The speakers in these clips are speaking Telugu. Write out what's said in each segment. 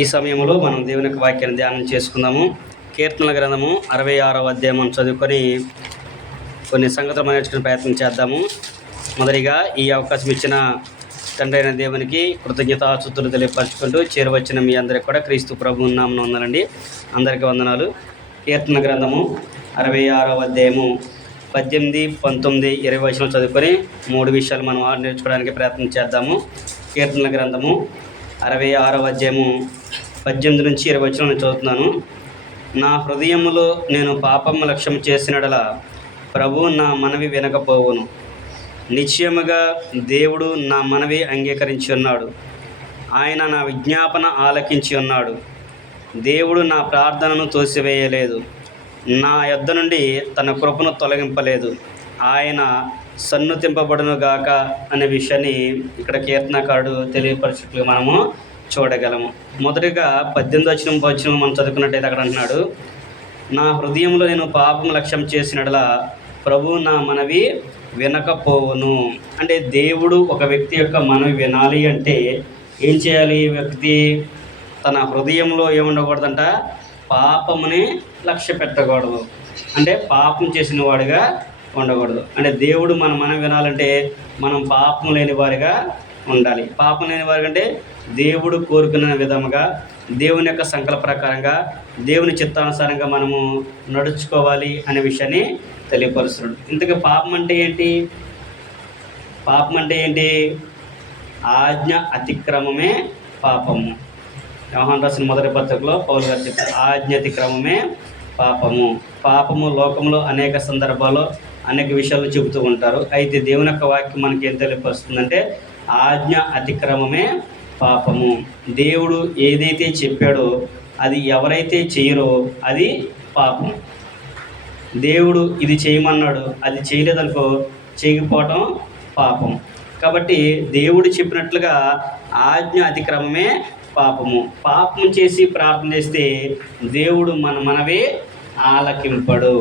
ఈ సమయంలో మనం దేవుని యొక్క వాక్యాన్ని ధ్యానం చేసుకుందాము. కీర్తనల గ్రంథము 66వ అధ్యాయం చదువుకొని కొన్ని సంగతులు మనం నేర్చుకునే ప్రయత్నం చేద్దాము. మొదటిగా ఈ అవకాశం ఇచ్చిన తండ్రి అయిన దేవునికి కృతజ్ఞతాస్తుతులు తెలియపరచుకుంటూ చేరువచ్చిన మీ అందరికి కూడా క్రీస్తు ప్రభువు నామమున వందనాలండి. అందరికీ వందనాలు. కీర్తన గ్రంథము 66వ అధ్యాయము 18, 19, 20 వచనాలు చదువుకొని 3 విషయాలు మనం నేర్చుకోవడానికి ప్రయత్నం చేద్దాము. కీర్తనల గ్రంథము 66వ అధ్యాయము 18 నుంచి 20 వచనాలు చదువుతున్నాను. నా హృదయములో నేను పాపము లక్ష్యం చేసినడల ప్రభువు నా మనవి వినకపోవును. నిశ్చయముగా దేవుడు నా మనవి అంగీకరించి ఉన్నాడు. ఆయన నా విజ్ఞాపన ఆలకించి ఉన్నాడు. దేవుడు నా ప్రార్థనను తోసివేయలేదు. నా యొద్ద నుండి తన కృపను తొలగింపలేదు. ఆయన సన్నుతింపబడును గాక అనే విషయాన్ని ఇక్కడ కీర్తనకారుడు తెలియపరచుటకు మనము చూడగలము. మొదటిగా 18వ వచనం మనం చదువుకున్నట్టయితే అక్కడ అంటున్నాడు, నా హృదయంలో నేను పాపం లక్ష్యం చేసినట్లా ప్రభు నా మనవి వినకపోవును. అంటే దేవుడు ఒక వ్యక్తి యొక్క మనవి వినాలి అంటే ఏం చేయాలి? వ్యక్తి తన హృదయంలో ఏముండకూడదంట? పాపముని లక్ష్య పెట్టకూడదు. అంటే పాపం చేసిన వాడిగా ఉండకూడదు. అంటే దేవుడు మనం వినాలంటే మనం పాపం లేని వారిగా ఉండాలి. పాపం లేని వారి అంటే దేవుడు కోరుకున్న విధముగా, దేవుని యొక్క సంకల్ప ప్రకారంగా, దేవుని చిత్తానుసారంగా మనము నడుచుకోవాలి అనే విషయాన్ని తెలియపరుస్తున్నాడు. ఇంతకీ పాపం అంటే ఏంటి? పాపం అంటే ఏంటి? ఆజ్ఞ అతిక్రమమే పాపము. యోహాను రాసిన మొదటి పత్రికలో పౌలు గారు చెప్పారు, ఆజ్ఞ అతిక్రమమే పాపము. పాపము లోకంలో అనేక సందర్భాల్లో అనేక విషయాలు చెబుతూ ఉంటారు. అయితే దేవుని యొక్క వాక్యం మనకి ఏం తెలియపరుస్తుందంటే ఆజ్ఞ అతిక్రమమే పాపము. దేవుడు ఏదైతే చెప్పాడో అది ఎవరైతే చేయరో అది పాపం. దేవుడు ఇది చేయమన్నాడు, అది చేయలేదనుకో, చేయకపోవటం పాపం. కాబట్టి దేవుడు చెప్పినట్లుగా ఆజ్ఞ అతిక్రమమే పాపము. పాపం చేసి ప్రార్థన చేస్తే దేవుడు మనవే ఆలకింపడు.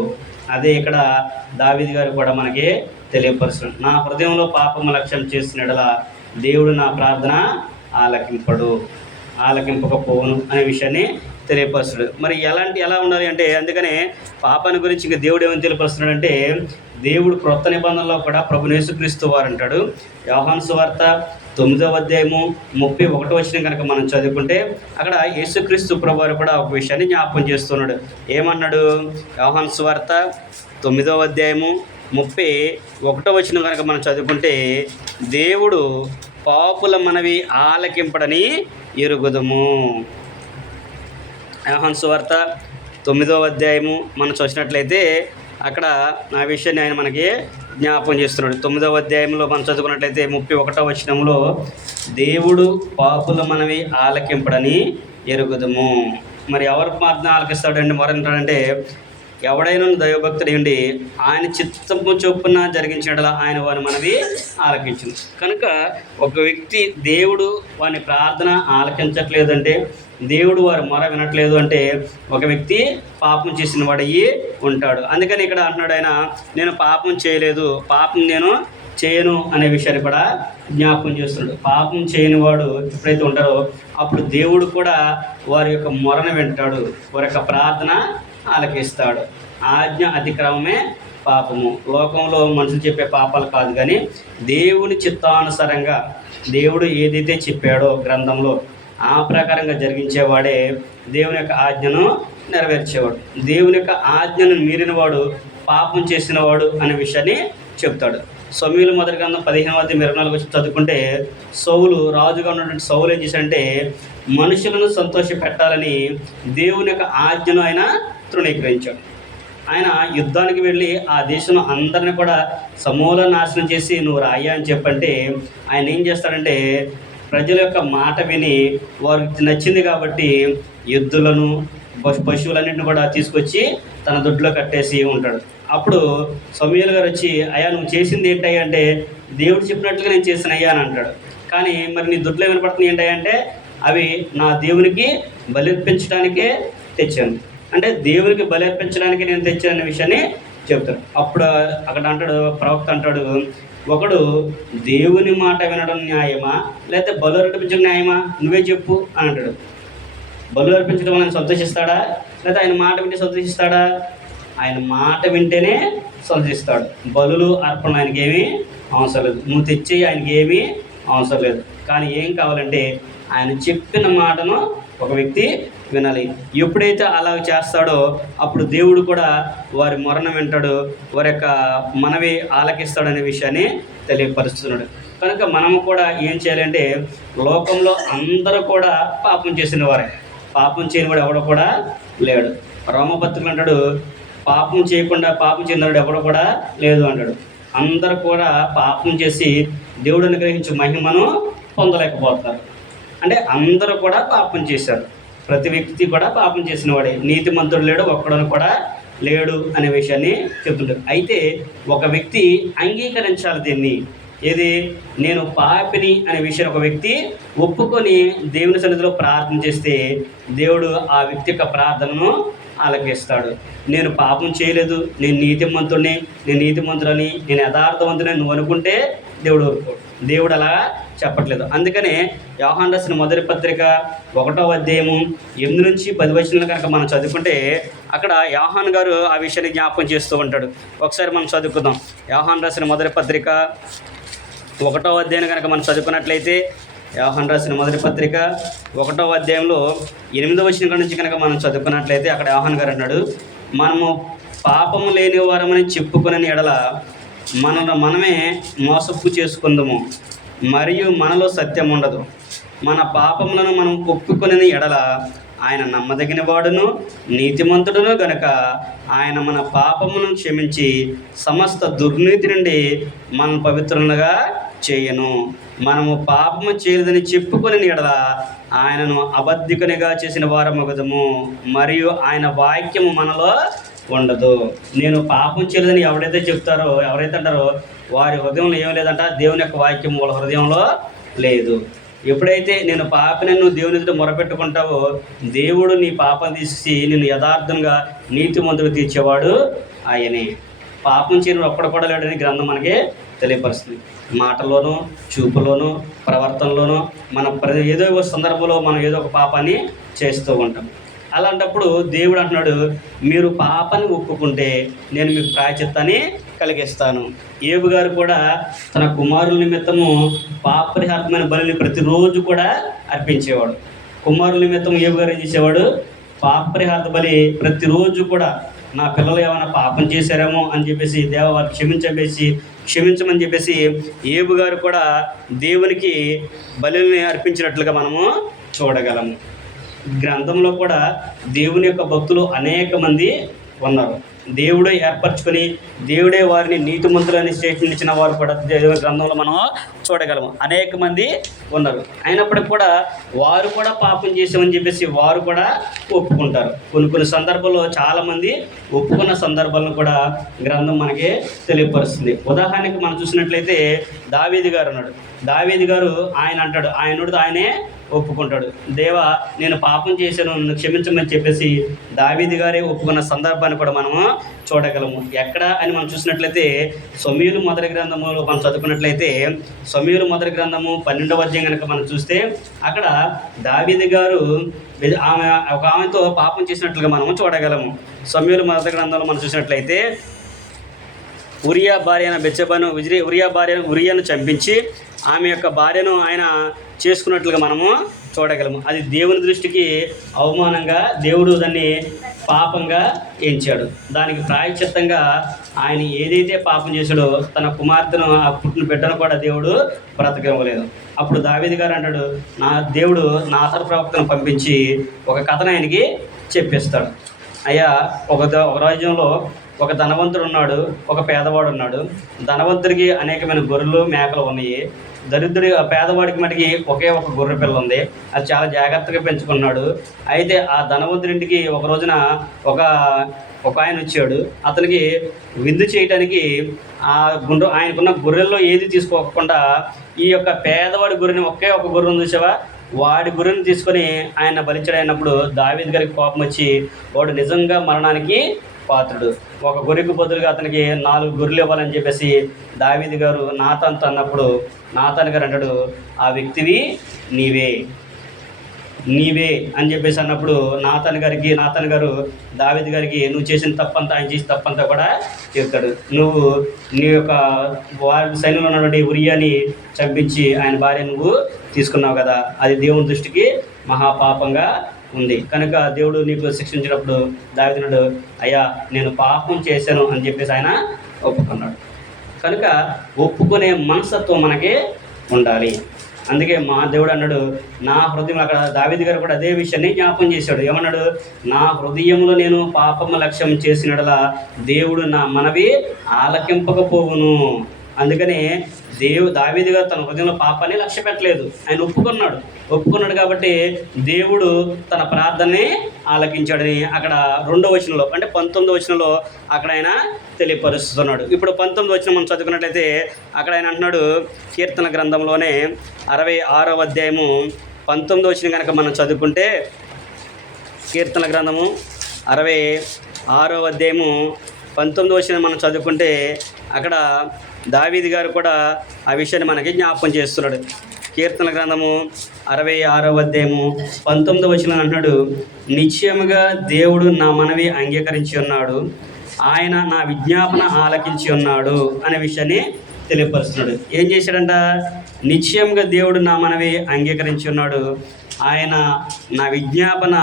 అదే ఇక్కడ దావీదు గారు కూడా మనకి తెలియపరుస్తున్నాడు. నా హృదయంలో పాపము లక్ష్యం చేసినట్లా దేవుడు నా ప్రార్థన ఆలకింపకపోవును అనే విషయాన్ని తెలియపరుస్తున్నాడు. మరి ఎలా ఉండాలి అంటే, అందుకనే పాపాన్ని గురించి ఇంకా దేవుడు ఏమని తెలియపరుస్తున్నాడు అంటే, దేవుడు క్రొత్త నిబంధనలో కూడా ప్రభువు యేసుక్రీస్తు వారు అంటాడు. యోహాను సువార్త 9వ అధ్యాయము 31వ వచనం కనుక మనం చదువుకుంటే అక్కడ యేసుక్రీస్తు ప్రభు వారు కూడా ఒక విషయాన్ని జ్ఞాపకం చేస్తున్నాడు. ఏమన్నాడు? యోహాను సువార్త 9వ అధ్యాయము 31వ వచనం కనుక మనం చదువుకుంటే, దేవుడు పాపుల మనవి ఆలకింపడని ఎరుగుదము. యోహాను సువార్త 9వ అధ్యాయము మనం చూసినట్లయితే అక్కడ ఆ విషయాన్ని ఆయన మనకి జ్ఞాపకం చేస్తున్నాడు. 9వ అధ్యాయంలో మనం చదువుకున్నట్లయితే 31వ వచనంలో, దేవుడు పాపుల మనవి ఆలకింపడని ఎరుగుదము. మరి ఎవరు ప్రార్థన ఆలకిస్తాడండి? మరంటాడంటే, ఎవడైనా దైవభక్తుడు ఉండి ఆయన చిత్తము చొప్పున జరిగించినట్లా ఆయన వారి మనవి ఆలకించింది. కనుక ఒక వ్యక్తి దేవుడు వాని ప్రార్థన ఆలకించట్లేదంటే, దేవుడు వారి మొర వినట్లేదు అంటే ఒక వ్యక్తి పాపం చేసిన వాడయ్యి ఉంటాడు. అందుకని ఇక్కడ అంటున్నాడు ఆయన, నేను పాపం చేయలేదు, పాపం నేను చేయను అనే విషయాన్ని కూడా జ్ఞాపకం చేస్తున్నాడు. పాపం చేయని వాడు ఎప్పుడైతే ఉంటారో అప్పుడు దేవుడు కూడా వారి యొక్క మొరను వింటాడు, వారి యొక్క ప్రార్థన ఆలకిస్తాడు. ఆజ్ఞ అతిక్రమమే పాపము. లోకంలో మనుషులు చెప్పే పాపాలు కాదు, కానీ దేవుని చిత్తానుసారంగా దేవుడు ఏదైతే చెప్పాడో గ్రంథంలో ఆ ప్రకారంగా జరిగించేవాడే దేవుని యొక్క ఆజ్ఞను నెరవేర్చేవాడు. దేవుని యొక్క ఆజ్ఞను మీరిన వాడు పాపం చేసిన వాడు అనే విషయాన్ని చెప్తాడు. సమూయేలు మొదటి గ్రంథం 15వ అధ్యాయం 24వ వచనం చదువుకుంటే, సౌలు రాజుగా ఉన్నటువంటి సౌలు ఏం చేశాడంటే మనుషులను సంతోష పెట్టాలని దేవుని యొక్క ఆజ్ఞను ఆయన తృణీకరించాడు. ఆయన యుద్ధానికి వెళ్ళి ఆ దేశంలో అందరిని కూడా సమూల నాశనం చేసి నువ్వు రాయ్యా అని చెప్పంటే ఆయన ఏం చేస్తాడంటే ప్రజల యొక్క మాట విని వారికి నచ్చింది కాబట్టి ఎద్దులను పశువులన్నింటిని కూడా తీసుకొచ్చి తన దొడ్లో కట్టేసి ఉంటాడు. అప్పుడు సమూయేలు గారు వచ్చి, అయ్యా నువ్వు చేసింది ఏంటయ్యా అంటే, దేవుడు చెప్పినట్లుగా నేను చేసిన అయ్యా అని అంటాడు. కానీ మరి నీ దొడ్లో వినపడుతుంది ఏంటయ్యా అంటే, అవి నా దేవునికి బలిర్పించడానికే తెచ్చాను, అంటే దేవునికి బలిర్పించడానికి నేను తెచ్చాననే విషయాన్ని చెప్తాడు. అప్పుడు అక్కడ అంటాడు, ప్రవక్త అంటాడు, ఒకడు దేవుని మాట వినడం న్యాయమా లేకపోతే బలి అర్పించడం న్యాయమా? నువ్వే చెప్పు అని అంటాడు. బలు అర్పించడం వల్ల ఆయన సంతోషిస్తాడా, లేదా ఆయన మాట వింటే సంతోషిస్తాడా? ఆయన మాట వింటేనే సంతోషిస్తాడు. బలులు అర్పణ ఆయనకి ఏమీ అవసరం లేదు, నువ్వు తెచ్చి ఆయనకి ఏమీ అవసరం లేదు. కానీ ఏం కావాలంటే ఆయన చెప్పిన మాటను ఒక వ్యక్తి వినాలి. ఎప్పుడైతే అలా చేస్తాడో అప్పుడు దేవుడు కూడా వారి మొరను వింటాడు, వారి యొక్క మనవి ఆలకిస్తాడనే విషయాన్ని తెలియపరుస్తున్నాడు. కనుక మనము కూడా ఏం చేయాలంటే, లోకంలో అందరూ కూడా పాపం చేసిన వారే, పాపం చేయని వాడు ఎవడో కూడా లేడు. రోమపత్రికలు అంటాడు, పాపం చేయనివాడు ఎవడో కూడా లేదు అంటాడు. అందరూ కూడా పాపం చేసి దేవుడు అనుగ్రహించే మహిమను పొందలేకపోతారు. అంటే అందరూ కూడా పాపం చేశారు, ప్రతి వ్యక్తి కూడా పాపం చేసిన వాడే, నీతిమంతుడు లేడు, ఒక్కడను కూడా లేడు అనే విషయాన్ని చెప్తుంటారు. అయితే ఒక వ్యక్తి అంగీకరించాలి దీన్ని, ఏది, నేను పాపిని అనే విషయాన్ని ఒక వ్యక్తి ఒప్పుకొని దేవుని సన్నిధిలో ప్రార్థన చేస్తే దేవుడు ఆ వ్యక్తి యొక్క ప్రార్థనను ఆలకిస్తాడు. నేను పాపం చేయలేదు, నేను నీతిమంతుడని, నేను యథార్థవంతుడని నువ్వు అనుకుంటే దేవుడు ఊరుకోడు. దేవుడు అలా చెప్పట్లేదు. అందుకనే యోహాను రాసిన మొదటి పత్రిక 1వ అధ్యాయము 8 నుంచి 10 వచనాలు కనుక మనం చదువుకుంటే అక్కడ యోహాను గారు ఆ విషయాన్ని జ్ఞాపకం చేస్తూ ఉంటాడు. ఒకసారి మనం చదువుకుందాం. యోహాను రాసిన మొదటి పత్రిక 1వ అధ్యాయం కనుక మనం చదువుకున్నట్లయితే, యోహాను రాసిన మొదటి పత్రిక 1వ అధ్యాయంలో 8వ వచనం నుంచి కనుక మనం చదువుకున్నట్లయితే అక్కడ యోహాను గారు అన్నాడు, మనము పాపము లేని వారమని చెప్పుకునే ఎడల మనమే మోసపు చేసుకుందాము, మరియు మనలో సత్యం ఉండదు. మన పాపములను మనం ఒప్పుకునే ఎడల ఆయన నమ్మదగిన వాడును నీతిమంతుడును గనుక ఆయన మన పాపమును క్షమించి సమస్త దుర్నీతి నుండి మనం పవిత్రులుగా చేయను. మనము పాపము చేయలేదని చెప్పుకొని ఎడల ఆయనను అబద్ధికునిగా చేసిన వారమగుదము, మరియు ఆయన వాక్యము మనలో ఉండదు. నేను పాపం చేయలేదని ఎవరైతే అంటారో వారి హృదయంలో ఏం లేదంట, దేవుని యొక్క వాక్యం వాళ్ళ హృదయంలో లేదు. ఎప్పుడైతే నేను పాపిని నువ్వు దేవుని ఎదుట మొరపెట్టుకుంటావో దేవుడు నీ పాపం తీసి నిన్ను యథార్థంగా నీతిమంతుడు తీర్చేవాడు ఆయనే. పాపం చేయని ఒక్కడ కూడా లేడని గ్రంథం మనకి తెలియపరుస్తుంది. మాటలోనూ, చూపులోనూ, ప్రవర్తనలోనూ ఏదో ఒక సందర్భంలో మనం ఏదో ఒక పాపాన్ని చేస్తూ ఉంటాం. అలాంటప్పుడు దేవుడు అంటున్నాడు, మీరు పాపాన్ని ఒప్పుకుంటే నేను మీకు ప్రాయశ్చిత్తాన్ని కలిగిస్తాను. ఏబు గారు కూడా తన కుమారుల నిమిత్తము పాపరిహార్థమైన బలిని ప్రతిరోజు కూడా అర్పించేవాడు. కుమారుల నిమిత్తం ఏబు గారు ఏం చేసేవాడు, పాపరిహార్థ బలి ప్రతిరోజు కూడా, నా పిల్లలు ఏమైనా పాపం చేశారేమో అని చెప్పేసి వారు క్షమించమని చెప్పేసి ఏబు గారు కూడా దేవునికి బలిని అర్పించినట్లుగా మనము చూడగలము. గ్రంథంలో కూడా దేవుని యొక్క భక్తులు అనేక మంది ఉన్నారు. దేవుడే ఏర్పరచుకొని దేవుడే వారిని నీతిమంతులని స్టేట్మెంట్ ఇచ్చిన వారు కూడా దేవుని గ్రంథంలో మనం చూడగలము. అనేక మంది ఉన్నారు. అయినప్పటికీ కూడా వారు కూడా పాపం చేసామని చెప్పేసి వారు కూడా ఒప్పుకుంటారు. కొన్ని సందర్భాల్లో చాలామంది ఒప్పుకున్న సందర్భాలను కూడా గ్రంథం మనకి తెలియపరుస్తుంది. ఉదాహరణకి మనం చూసినట్లయితే దావీదు గారు ఉన్నాడు. దావీదు గారు ఆయన అంటాడు, ఆయనే ఒప్పుకుంటాడు, దేవా నేను పాపం చేశాను, నన్ను క్షమించమని చెప్పేసి దావీదు గారే ఒప్పుకున్న సందర్భాన్ని కూడా మనము చూడగలము. ఎక్కడ అని మనం చూసినట్లయితే సమూయేలు మొదటి గ్రంథములో మనం చదువుకున్నట్లయితే సమూయేలు మొదటి గ్రంథము 12వ అధ్యాయం కనుక మనం చూస్తే అక్కడ దావీదు గారు ఆమెతో పాపం చేసినట్లుగా మనము చూడగలము. సమూయేలు మొదటి గ్రంథంలో మనం చూసినట్లయితే ఉరియా భార్యను చంపించి ఆమె యొక్క భార్యను ఆయన చేసుకున్నట్లుగా మనము చూడగలము. అది దేవుని దృష్టికి అవమానంగా దేవుడు దాన్ని పాపంగా ఎంచాడు. దానికి ప్రాయశ్చిత్తంగా ఆయన ఏదైతే పాపం చేశాడో తన కుమార్తెను, ఆ పుట్టిన బిడ్డను కూడా దేవుడు బ్రతకవ్వలేదు. అప్పుడు దావీదు గారు అంటాడు, నా దేవుడు నాతన ప్రవక్తను పంపించి ఒక కథను ఆయనకి చెప్పిస్తాడు. అయ్యా, ఒక రాజ్యంలో ఒక ధనవంతుడు ఉన్నాడు, ఒక పేదవాడు ఉన్నాడు. ధనవంతుడికి అనేకమైన గొర్రెలు మేకలు ఉన్నాయి. పేదవాడికి మటుకి ఒకే ఒక గొర్రె పిల్ల ఉంది. అది చాలా జాగ్రత్తగా పెంచుకున్నాడు. అయితే ఆ ధనవంతుడింటికి ఒక రోజున ఒక ఆయన వచ్చాడు. అతనికి విందు చేయడానికి ఆయనకున్న గొర్రెల్లో ఏది తీసుకోకుండా ఈ యొక్క పేదవాడి గొర్రెని ఒకే ఒక గొర్రెను చూసావా, వాడి గొర్రెను తీసుకొని ఆయన బలించడైనప్పుడు దావీదు గారికి కోపం వచ్చి వాడు నిజంగా మరణానికి పాత్రుడు, ఒక గొర్రెకు బదులుగా అతనికి 4 గొర్రెలు ఇవ్వాలని చెప్పేసి దావీదు గారు నాతాన్తో అన్నప్పుడు నాతాన్ గారు అంటాడు, ఆ వ్యక్తివి నీవే, నీవే అని చెప్పేసి అన్నప్పుడు నాతాన్ గారు దావీదు గారికి నువ్వు చేసిన తప్పంతా, ఆయన చేసిన తప్పంతా కూడా చెప్తాడు. నువ్వు నీ యొక్క వారి సైన్యంలో ఉన్నటువంటి ఉరియాని చంపించి ఆయన భార్య నువ్వు తీసుకున్నావు కదా, అది దేవుని దృష్టికి మహాపాపంగా ఉంది కనుక దేవుడు నీకు శిక్షించినప్పుడు దావీదున్నాడు, అయ్యా నేను పాపం చేశాను అని చెప్పేసి ఆయన ఒప్పుకున్నాడు. కనుక ఒప్పుకునే మనస్తత్వం మనకి ఉండాలి. అందుకే మా దేవుడు అన్నాడు, నా హృదయం, అక్కడ దావీదు గారు కూడా అదే విషయాన్ని జ్ఞాపం చేశాడు. ఏమన్నాడు, నా హృదయంలో నేను పాపము లక్ష్యం చేసినడలా దేవుడు నా మనవి ఆలకింపకపోవును. అందుకని దావీదు గారు తన హృదయంలో పాపాన్ని లక్ష్య పెట్టలేదు, ఆయన ఒప్పుకున్నాడు కాబట్టి దేవుడు తన ప్రార్థనని ఆలకించాడని అక్కడ 2వ వచనంలో, అంటే 19వ వచనంలో అక్కడ ఆయన తెలియపరుస్తున్నాడు. ఇప్పుడు 19వ వచనం మనం చదువుకున్నట్లయితే అక్కడ ఆయన అంటున్నాడు, కీర్తన గ్రంథంలోనే 66వ అధ్యాయము 19వ వచనం కనుక మనం చదువుకుంటే, కీర్తన గ్రంథము 66వ అధ్యాయము 19వ వచనం మనం చదువుకుంటే అక్కడ దావీదు గారు కూడా ఆ విషయాన్ని మనకి జ్ఞాపకం చేస్తున్నాడు. కీర్తన గ్రంథము 66వ అధ్యాయము 19వ వచనం అంటున్నాడు, నిశ్చయముగా దేవుడు నా మనవి అంగీకరించి ఉన్నాడు, ఆయన నా విజ్ఞాపన ఆలకించి ఉన్నాడు అనే విషయాన్ని తెలియపరుస్తున్నాడు. ఏం చేశాడంట, నిశ్చయంగా దేవుడు నా మనవి అంగీకరించి ఉన్నాడు, ఆయన నా విజ్ఞాపన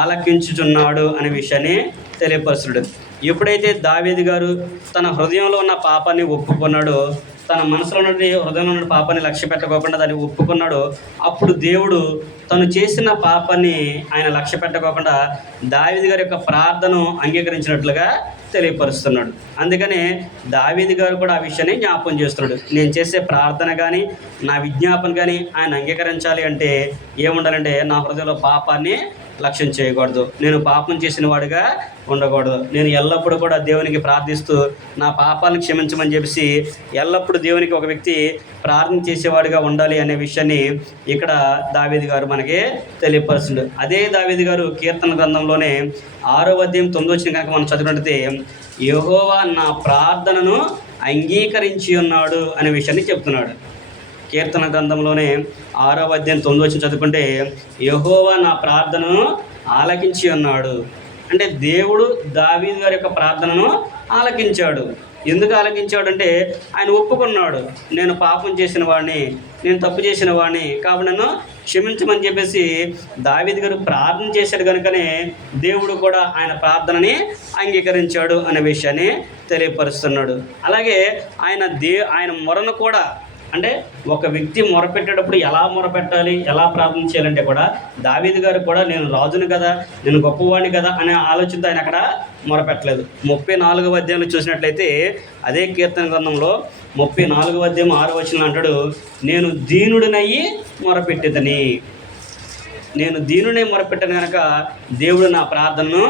ఆలకించుచున్నాడు అనే విషయాన్ని తెలియపరుస్తున్నాడు. ఎప్పుడైతే దావీదు గారు తన హృదయంలో ఉన్న పాపాన్ని ఒప్పుకున్నాడో, తన మనసులో నుండి హృదయంలో ఉన్న పాపాన్ని లక్ష్య పెట్టకోకుండా దాన్ని ఒప్పుకున్నాడో, అప్పుడు దేవుడు తను చేసిన పాపాన్ని ఆయన లక్ష్య పెట్టకోకుండా దావీదు గారి యొక్క ప్రార్థనను అంగీకరించినట్లుగా తెలియపరుస్తున్నాడు. అందుకనే దావీదు గారు కూడా ఆ విషయాన్ని జ్ఞాపకం చేస్తున్నాడు. నేను చేసే ప్రార్థన కానీ నా విజ్ఞాపన కానీ ఆయన అంగీకరించాలి అంటే ఏముండాలంటే, నా హృదయంలో పాపాన్ని లక్ష్యం చేయకూడదు, నేను పాపం చేసిన వాడిగా ఉండకూడదు, నేను ఎల్లప్పుడూ కూడా దేవునికి ప్రార్థిస్తూ నా పాపాలను క్షమించమని చెప్పేసి ఎల్లప్పుడూ దేవునికి ఒక వ్యక్తి ప్రార్థన చేసేవాడిగా ఉండాలి అనే విషయాన్ని ఇక్కడ దావీదు గారు మనకి తెలియపరుస్తుంది. అదే దావీదు గారు కీర్తన గ్రంథంలోనే 6వ అధ్యాయం 9వ వచనం కనుక మనం చదివినట్లయితే, యెహోవా నా ప్రార్థనను అంగీకరించి ఉన్నాడు అనే విషయాన్ని చెప్తున్నాడు. కీర్తన గ్రంథంలోనే 6వ అధ్యాయం 9వ వచనం చదువుకుంటే, యెహోవా నా ప్రార్థనను ఆలకించి ఉన్నాడు అంటే దేవుడు దావీదు గారి యొక్క ప్రార్థనను ఆలకించాడు. ఎందుకు ఆలకించాడు అంటే ఆయన ఒప్పుకున్నాడు, నేను పాపం చేసిన వాడిని, నేను తప్పు చేసిన వాడిని, కాబట్టి నన్ను క్షమించమని చెప్పేసి దావీదు గారు ప్రార్థన చేశాడు. కనుకనే దేవుడు కూడా ఆయన ప్రార్థనని అంగీకరించాడు అనే విషయాన్ని తెలియపరుస్తున్నాడు. అలాగే ఆయన మొరను కూడా, అంటే ఒక వ్యక్తి మొరపెట్టేటప్పుడు ఎలా మొరపెట్టాలి, ఎలా ప్రార్థన చేయాలంటే కూడా దావీదు గారు కూడా నేను రాజును కదా, నేను గొప్పవాడిని కదా అనే ఆలోచనతో ఆయన అక్కడ మొరపెట్టలేదు. 34వ అధ్యాయంలో చూసినట్లయితే అదే కీర్తన గ్రంథంలో 34వ అధ్యాయం 6వ వచనం అంటాడు, నేను దీనుడినయ్యి మొరపెట్టేదని. నేను దీనునే మొరపెట్టాను కనుక దేవుడు నా ప్రార్థనను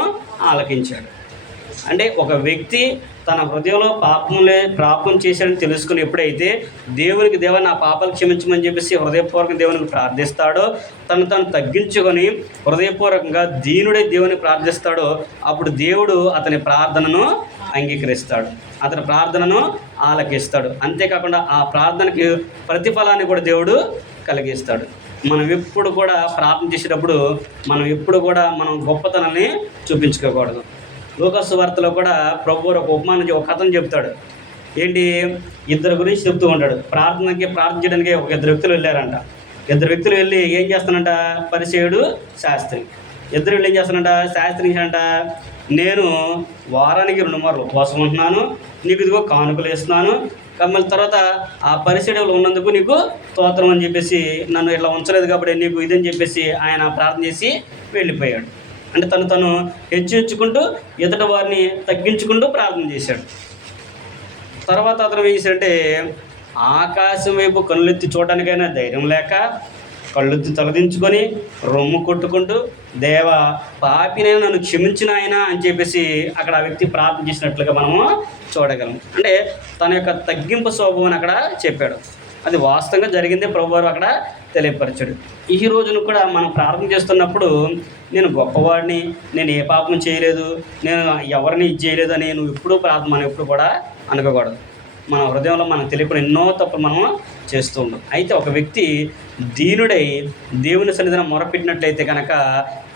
ఆలకించాడు. అంటే ఒక వ్యక్తి తన హృదయంలో పాపం చేశాడని తెలుసుకుని ఎప్పుడైతే దేవా నా పాపాలు క్షమించమని చెప్పేసి హృదయపూర్వకంగా దేవునికి ప్రార్థిస్తాడో, తను తగ్గించుకొని హృదయపూర్వకంగా దీనుడే దేవుని ప్రార్థిస్తాడో, అప్పుడు దేవుడు అతని ప్రార్థనను అంగీకరిస్తాడు, అతని ప్రార్థనను ఆలకిస్తాడు. అంతేకాకుండా ఆ ప్రార్థనకి ప్రతిఫలాన్ని కూడా దేవుడు కలిగిస్తాడు. మనం ఎప్పుడు కూడా ప్రార్థన చేసేటప్పుడు మనం గొప్పతనాన్ని చూపించుకోకూడదు. లూకా సువార్తలో కూడా ప్రభువు ఒక ఉపమానం, ఒక కథను చెప్తాడు. ఏంటి, ఇద్దరు గురించి చెప్తూ ఉంటాడు. ప్రార్థించడానికి ఒక ఇద్దరు వ్యక్తులు వెళ్ళారంట. ఇద్దరు వ్యక్తులు వెళ్ళి ఏం చేస్తానంట, పరిసేయుడు, శాస్త్రి. ఇద్దరు వెళ్ళి ఏం చేస్తానంట, శాస్త్రి అంట, నేను వారానికి 2 మార్లు ఉపవాసం ఉంటున్నాను, నీకు ఇదిగో కానుకలు వేస్తున్నాను, మళ్ళీ తర్వాత ఆ పరిసేయుడు ఉన్నందుకు నీకు స్తోత్రం అని చెప్పేసి నన్ను ఇట్లా ఉంచలేదు కాబట్టి నీకు ఇదని చెప్పేసి ఆయన ప్రార్థన చేసి వెళ్ళిపోయాడు. అంటే తను హెచ్చించుకుంటూ ఎదుటి వారిని తగ్గించుకుంటూ ప్రార్థన చేశాడు. తర్వాత అతను ఏం చేశాడంటే, ఆకాశం వైపు కళ్ళెత్తి చూడటానికైనా ధైర్యం లేక కళ్ళెత్తి తలదించుకొని రొమ్ము కొట్టుకుంటూ, దేవా పాపినైనా నన్ను క్షమించిన ఆయన అని చెప్పేసి అక్కడ ఆ వ్యక్తి ప్రార్థన చేసినట్లుగా మనము చూడగలం. అంటే తన యొక్క తగ్గింపు స్వభావాన్ని అక్కడ చెప్పాడు. అది వాస్తవంగా జరిగిందే ప్రభువారు అక్కడ తెలియపరిచాడు. ఈ రోజున కూడా మనం ప్రార్థన చేస్తున్నప్పుడు నేను గొప్పవాడిని, నేను ఏ పాపం చేయలేదు, నేను ఎవరిని ఇది చేయలేదు అని మనం ఎప్పుడు కూడా అనుకోకూడదు. మన హృదయంలో మనకు తెలియకుండా ఎన్నో తప్పులు మనం చేస్తూ ఉండు. అయితే ఒక వ్యక్తి దీనుడై దేవుని సన్నిధిన మొరపెట్టినట్లయితే కనుక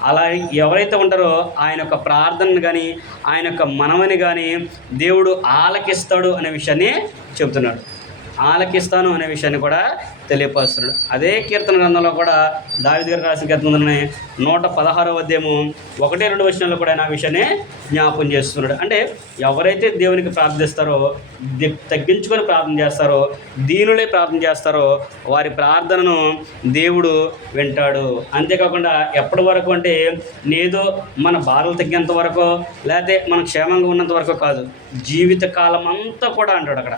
అలా ఎవరైతే ఉంటారో ఆయన యొక్క ప్రార్థనను కానీ ఆయన యొక్క మనవని కానీ దేవుడు ఆలకిస్తాడు అనే విషయాన్ని చెబుతున్నాడు. ఆలకిస్తాను అనే విషయాన్ని కూడా తెలియపరుస్తున్నాడు. అదే కీర్తన గ్రంథంలో కూడా దావీదు గారు రాసిన కీర్తనలోనే 116వ అధ్యాయము 1-2 వచనాల్లో కూడా ఆ విషయాన్ని జ్ఞాపకం చేస్తున్నాడు. అంటే ఎవరైతే దేవునికి ప్రార్థిస్తారో, తగ్గించుకొని ప్రార్థన చేస్తారో, దీనులే ప్రార్థన చేస్తారో వారి ప్రార్థనను దేవుడు వింటాడు. అంతేకాకుండా ఎప్పటి వరకు అంటే ఏదో మన బాధలు తగ్గేంత వరకు లేకపోతే మన క్షేమంగా ఉన్నంత వరకు కాదు, జీవితకాలం అంతా కూడా అంటాడు. అక్కడ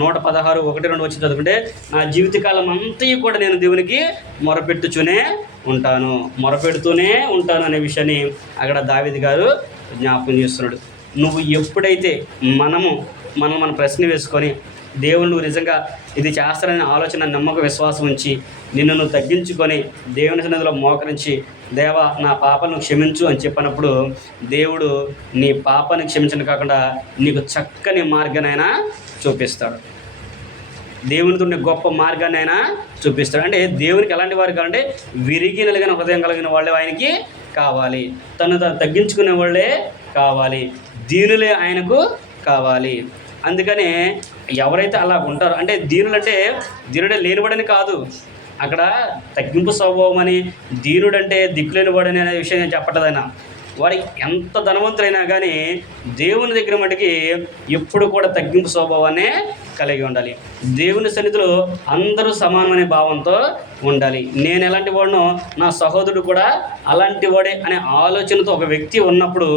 116 1-2 వచ్చి చదువుకుంటే నా జీవితకాలం అంతా కూడా నేను దేవునికి మొరపెడుతూనే ఉంటాను అనే విషయాన్ని అక్కడ దావీదు గారు జ్ఞాపకం చేస్తున్నాడు. నువ్వు ఎప్పుడైతే మన ప్రశ్న వేసుకొని దేవుడు నువ్వు నిజంగా ఇది చేస్తానని ఆలోచన, నమ్మక, విశ్వాసం ఉంచి నిన్ను నువ్వు తగ్గించుకొని దేవుని సన్నిధిలో మోకరించి దేవా నా పాపను క్షమించు అని చెప్పినప్పుడు దేవుడు నీ పాపాన్ని క్షమించడం కాకుండా నీకు చక్కని మార్గానైనా చూపిస్తాడు. దేవునితో ఉండే గొప్ప మార్గాన్ని ఆయన చూపిస్తాడు. అంటే దేవునికి ఎలాంటి వారు కావాలంటే విరిగి నలిగిన హృదయం కలిగిన వాళ్ళే ఆయనకి కావాలి, తను తగ్గించుకునే వాళ్ళే కావాలి, దీనులే ఆయనకు కావాలి. అందుకనే ఎవరైతే అలా ఉంటారో, అంటే దీనుడే లేనివాడని కాదు, అక్కడ తగ్గింపు స్వభావం అని, దీనుడంటే దిక్కులేనివాడని అనే విషయం నేను చెప్పట్లేదైనా. వాడి ఎంత ధనవంతులైనా కానీ దేవుని దగ్గర మటుకి ఎప్పుడు కూడా తగ్గింపు స్వభావాన్ని కలిగి ఉండాలి. దేవుని సన్నిధిలో అందరూ సమానమనే భావంతో ఉండాలి. నేను ఎలాంటి వాడినో నా సహోదరుడు కూడా అలాంటి వాడే అనే ఆలోచనతో ఒక వ్యక్తి ఉన్నప్పుడు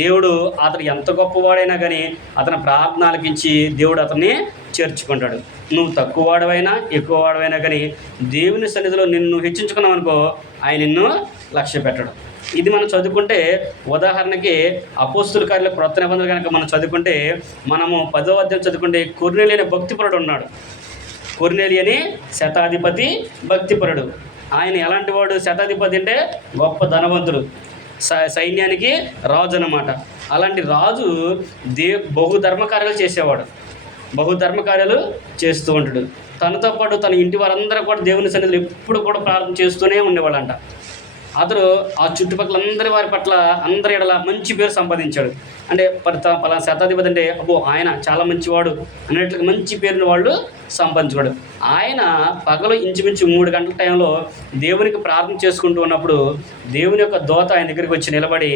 దేవుడు అతను ఎంత గొప్పవాడైనా కానీ అతని ప్రార్థన ఆలకించి దేవుడు అతన్ని చేర్చుకుంటాడు. నువ్వు తక్కువ వాడవైనా ఎక్కువ వాడవైనా కానీ దేవుని సన్నిధిలో నిన్ను హెచ్చించుకున్నావు అనుకో, ఆయన నిన్ను లక్ష్య పెట్టడం. ఇది మనం చదువుకుంటే ఉదాహరణకి అపోస్తుల కార్యాల క్రొత్త నిబంధనలు కనుక మనం చదువుకుంటే, మనము 10వ అధ్యాయం చదువుకుంటే కొర్నేలి అనే భక్తిపరుడు ఉన్నాడు. కొర్నేలి అని శతాధిపతి భక్తిపరుడు. ఆయన ఎలాంటి వాడు? శతాధిపతి అంటే గొప్ప ధనవంతుడు, సైన్యానికి రాజు అన్నమాట. అలాంటి రాజు బహుధర్మకార్యాలు చేసేవాడు, బహుధర్మకార్యాలు చేస్తూ ఉంటాడు. తనతో పాటు తన ఇంటి వారందరూ కూడా దేవుని సన్నిధిలో ఎప్పుడు కూడా ప్రార్థన చేస్తూనే ఉండేవాళ్ళంట. అతడు ఆ చుట్టుపక్కల అందరి వారి పట్ల అందరి ఎడల మంచి పేరు సంపాదించాడు. అంటే పలానా శతాధిపతి అంటే అబ్బో ఆయన చాలా మంచివాడు అనేట్లుగా మంచి పేరుని వాళ్ళు సంపాదించుకోడు. ఆయన పగలు ఇంచుమించు 3 గంటల టైంలో దేవునికి ప్రార్థన చేసుకుంటూ ఉన్నప్పుడు దేవుని యొక్క దూత ఆయన దగ్గరికి వచ్చి నిలబడి,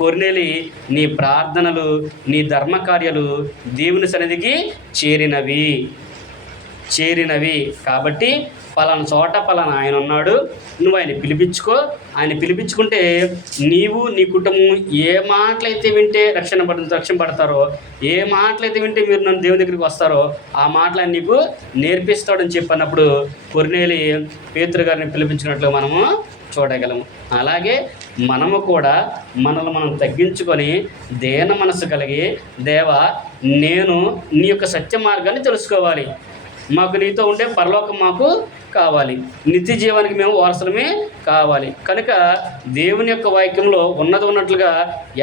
కొర్నేలి నీ ప్రార్థనలు, నీ ధర్మకార్యాలు దేవుని సన్నిధికి చేరినవి కాబట్టి పలానా చోట పలానా ఆయన ఉన్నాడు, నువ్వు ఆయన పిలిపించుకో. ఆయన పిలిపించుకుంటే నీవు నీ కుటుంబం ఏ మాటలైతే వింటే రక్షణ పడతారో, ఏ మాటలైతే వింటే మీరు నన్ను దేవుని దగ్గరికి వస్తారో ఆ మాటలు ఆయన నీకు నేర్పిస్తాడని చెప్పినప్పుడు కొర్నేలి పేతురు గారిని పిలిపించినట్లుగా మనము చూడగలము. అలాగే మనము కూడా మనల్ని మనం తగ్గించుకొని దేన మనసు కలిగి, దేవా నేను నీ యొక్క సత్య మార్గాన్ని తెలుసుకోవాలి, మాకు నీతో ఉండే పరలోకం మాకు కావాలి, నిత్య జీవానికి మేము వారసులమే కావాలి. కనుక దేవుని యొక్క వాక్యంలో ఉన్నట్లుగా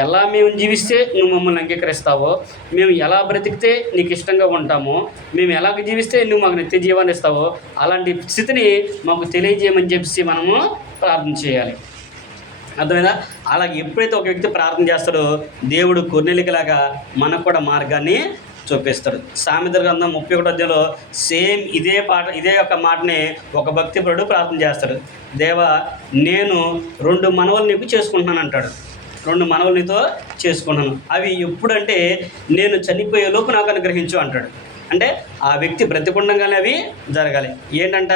ఎలా మేము జీవిస్తే నువ్వు మమ్మల్ని అంగీకరిస్తావో, మేము ఎలా బ్రతికితే నీకు ఇష్టంగా ఉంటామో, మేము ఎలా జీవిస్తే నువ్వు మాకు నిత్య జీవాన్ని ఇస్తావో అలాంటి స్థితిని మాకు తెలియజేయమని చెప్పి మనము ప్రార్థన చేయాలి. అర్థమైందా? అలాగే ఎప్పుడైతే ఒక వ్యక్తి ప్రార్థన చేస్తాడో దేవుడు కొర్నేలికలాగా మనకు కూడా మార్గాన్ని చూపిస్తాడు. సామెతల గ్రంథం 31వ అధ్యాయంలో సేమ్ ఇదే యొక్క మాటని ఒక భక్తిపరుడు ప్రార్థన చేస్తాడు. దేవా నేను 2 మనవలు నీకు చేసుకుంటున్నాను అంటాడు. 2 మనవలు నీతో చేసుకుంటున్నాను, అవి ఎప్పుడంటే నేను చనిపోయే లోపు నాకు అనుగ్రహించు అంటాడు. అంటే ఆ వ్యక్తి బ్రతికుండగానే అవి జరగాలి. ఏంటంట?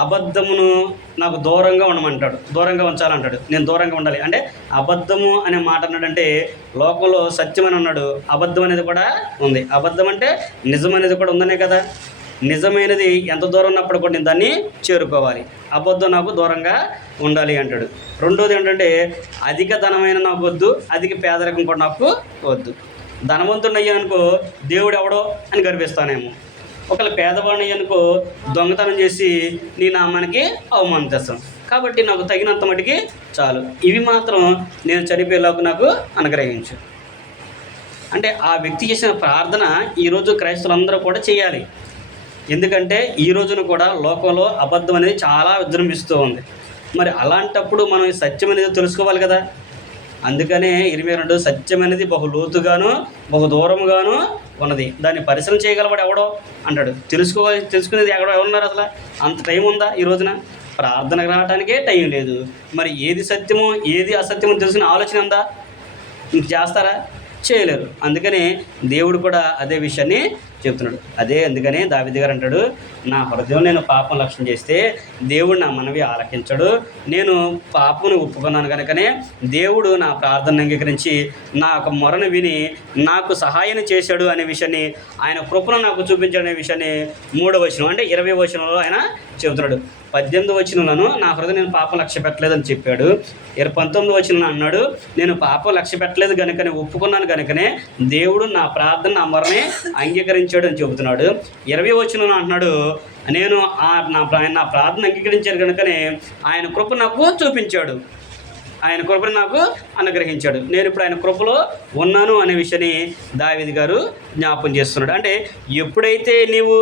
అబద్ధమును నాకు దూరంగా ఉండమంటాడు, దూరంగా ఉంచాలంటాడు. నేను దూరంగా ఉండాలి అంటే అబద్ధము అనే మాట అన్నాడంటే లోకంలో సత్యం అని ఉన్నాడు, అబద్ధం అనేది కూడా ఉంది. అబద్ధం అంటే నిజం అనేది కూడా ఉందనే కదా. నిజమైనది ఎంత దూరం ఉన్నప్పుడు కూడా నేను దాన్ని చేరుకోవాలి. అబద్ధం నాకు దూరంగా ఉండాలి అంటాడు. రెండోది ఏంటంటే అధిక ధనమైన నాకు వద్దు, అధిక పేదరికం కూడా నాకు వద్దు. ధనవంతుడు అయ్యానుకో దేవుడు ఎవడో అని గర్విస్తానేమో, ఒకవేళ పేదవాడిని అనుకో దొంగతనం చేసి నీ నామానికి అవమానం తెస్తాను. కాబట్టి నాకు తగినంత మటుకి చాలు, ఇవి మాత్రం నేను చనిపోయేలాగా నాకు అనుగ్రహించు అంటే ఆ వ్యక్తి చేసిన ప్రార్థన ఈరోజు క్రైస్తవులందరూ కూడా చేయాలి. ఎందుకంటే ఈ రోజున కూడా లోకంలో అబద్ధం అనేది చాలా విజృంభిస్తూ ఉంది. మరి అలాంటప్పుడు మనం ఈ సత్యం అనేది తెలుసుకోవాలి కదా. అందుకనే 22 సత్యం అనేది బహు లోతుగాను బహు దూరంగాను ఉన్నది, దాన్ని పరిశీలన చేయగలవాడు ఎవడో అంటాడు. తెలుసుకునేది ఎవరున్నారు అసలు? అంత టైం ఉందా ఈ రోజున? ప్రార్థనకు రావడానికే టైం లేదు. మరి ఏది సత్యమో ఏది అసత్యమో తెలుసుకునే ఆలోచన ఉందా? ఇంక చేస్తారా? చేయలేరు. అందుకని దేవుడు కూడా అదే విషయాన్ని చెప్తున్నాడు. అందుకనే దావీదు గారు అంటాడు, నా హృదయం నేను పాపం లక్ష్యం చేస్తే దేవుడు నా మనవి ఆలకించడు. నేను పాపమును ఒప్పుకున్నాను కనుకనే దేవుడు నా ప్రార్థన అంగీకరించి నా యొక్క మొరను విని నాకు సహాయం చేశాడు అనే విషయాన్ని, ఆయన కృపను నాకు చూపించాడు అనే విషయాన్ని 3వ వచనం అంటే 20వ వచనంలో ఆయన చెబుతున్నాడు. 18వ వచనంలోను నా హృదయం నేను పాపం లక్ష్య పెట్టలేదని చెప్పాడు. 19వ వచనంలో అన్నాడు, నేను పాపం లక్ష్య పెట్టలేదు కనుకనే ఒప్పుకున్నాను కనుకనే దేవుడు నా ప్రార్థన నా మొరని అంగీకరించాడు అని చెబుతున్నాడు. 20వ వచనంలో అంటున్నాడు, నేను నా ప్రార్థన అంగీకరించాడు కనుకనే ఆయన కృప నాకు చూపించాడు, ఆయన కృపను నాకు అనుగ్రహించాడు, నేను ఇప్పుడు ఆయన కృపలో ఉన్నాను అనే విషయాన్ని దావీదు గారు జ్ఞాపకం చేస్తున్నాడు. అంటే ఎప్పుడైతే నీవు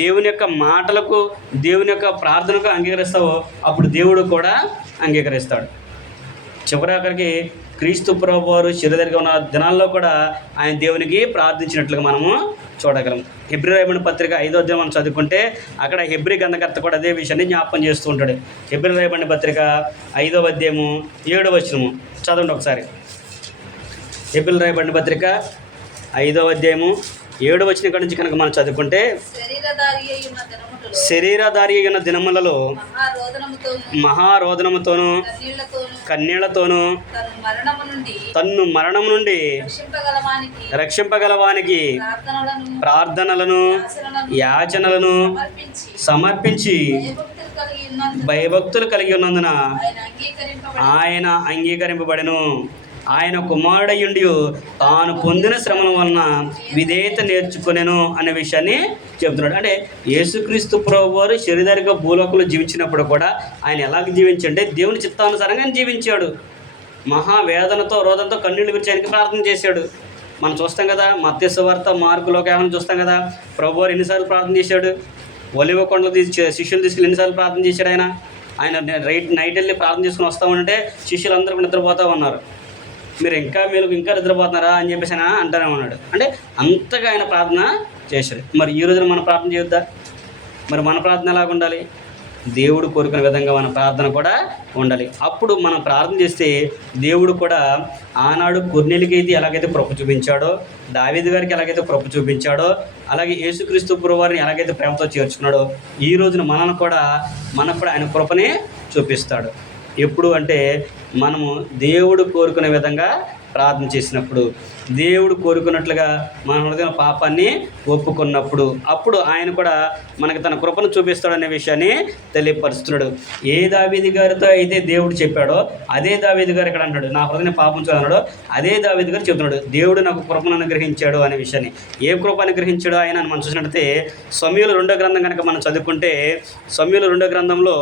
దేవుని యొక్క మాటలకు దేవుని యొక్క ప్రార్థనకు అంగీకరిస్తావో అప్పుడు దేవుడు కూడా అంగీకరిస్తాడు. చివరాఖరికి క్రీస్తు ప్రభువారు శరీరగా ఉన్న దినాల్లో కూడా ఆయన దేవునికి ప్రార్థించినట్లుగా మనము చూడగలం. హెబ్రీ రాయబడిన పత్రిక 5వ అధ్యాయం మనం చదువుకుంటే అక్కడ హెబ్రీ గ్రంథకర్త కూడా అదే విషయాన్ని జ్ఞాపకం చేస్తూ ఉంటాడు. హెబ్రీ రాయబడిన పత్రిక 5వ అధ్యాయము 7వ వచనము చదవండి ఒకసారి. హెబ్రీ రాయబడిన పత్రిక 5వ అధ్యాయము 7వ వచనం కాడి నుంచి కనుక మనం చదువుకుంటే, శరీరధారి అయిన దినములలో మహారోదనముతోనూ కన్నీళ్లతోనూ తన్ను మరణం నుండి రక్షింపగలవానికి ప్రార్థనలను యాచనలను సమర్పించి భయభక్తులు కలిగి ఉన్నందున ఆయన అంగీకరింపబడెను. ఆయన కుమారుడయుండి తాను పొందిన శ్రమల వలన విధేయత నేర్చుకునేను అనే విషయాన్ని చెబుతున్నాడు. అంటే యేసుక్రీస్తు ప్రభువారు శరీరగా భూలోకంలో జీవించినప్పుడు కూడా ఆయన ఎలాగ జీవించంటే దేవుని చిత్తానుసారంగా జీవించాడు. మహావేదనతో రోదంతో కన్నీళ్లు విరిచి ఆయనకి ప్రార్థన చేశాడు. మనం చూస్తాం కదా, మత్తయి సువార్త మార్కు లోకాయనం చూస్తాం కదా, ప్రభువారు ఎన్నిసార్లు ప్రార్థన చేశాడు. ఒలివ కొండలు శిష్యులు తీసుకెళ్ళి ఎన్నిసార్లు ప్రార్థన చేశాడు. ఆయన నైట్ వెళ్ళి ప్రార్థన చేసుకుని వస్తామంటే శిష్యులు అందరూ నిద్రపోతూ ఉన్నారు. మీరు ఇంకా నిద్రపోతున్నారా అని చెప్పేసి ఆయన అంటానే ఉన్నాడు. అంటే అంతగా ఆయన ప్రార్థన చేశాడు. మరి ఈ రోజున మన ప్రార్థన చేయొద్దా? మరి మన ప్రార్థన ఎలాగ ఉండాలి? దేవుడు కోరుకునే విధంగా మన ప్రార్థన కూడా ఉండాలి. అప్పుడు మనం ప్రార్థన చేస్తే దేవుడు కూడా ఆనాడు కొర్నేలికైతే ఎలాగైతే కృప చూపించాడో, దావీదు గారికి ఎలాగైతే కృప చూపించాడో, అలాగే యేసుక్రీస్తు ప్రభువారిని ఎలాగైతే ప్రేమతో చేర్చుకున్నాడో ఈ రోజున మనకు కూడా ఆయన కృపనే చూపిస్తాడు. ఎప్పుడు అంటే మనము దేవుడు కోరుకునే విధంగా ప్రార్థన చేసినప్పుడు, దేవుడు కోరుకున్నట్లుగా మన హృదయం పాపాన్ని ఒప్పుకున్నప్పుడు అప్పుడు ఆయన కూడా మనకు తన కృపను చూపిస్తాడనే విషయాన్ని తెలియపరుస్తున్నాడు. ఏ దావీదు గారితో అయితే దేవుడు చెప్పాడో అదే దావీదు గారు ఇక్కడ అంటాడు, నా హృదయం పాపం చూడన్నాడో అదే దావీదు గారు చెబుతున్నాడు, దేవుడు నాకు కృపను అనుగ్రహించాడు అనే విషయాన్ని. ఏ కృప అనుగ్రహించాడు ఆయన అని మనం చూసినట్లయితే సమూయేలు 2వ గ్రంథం కనుక మనం చదువుకుంటే, సమూయేలు 2వ గ్రంథంలో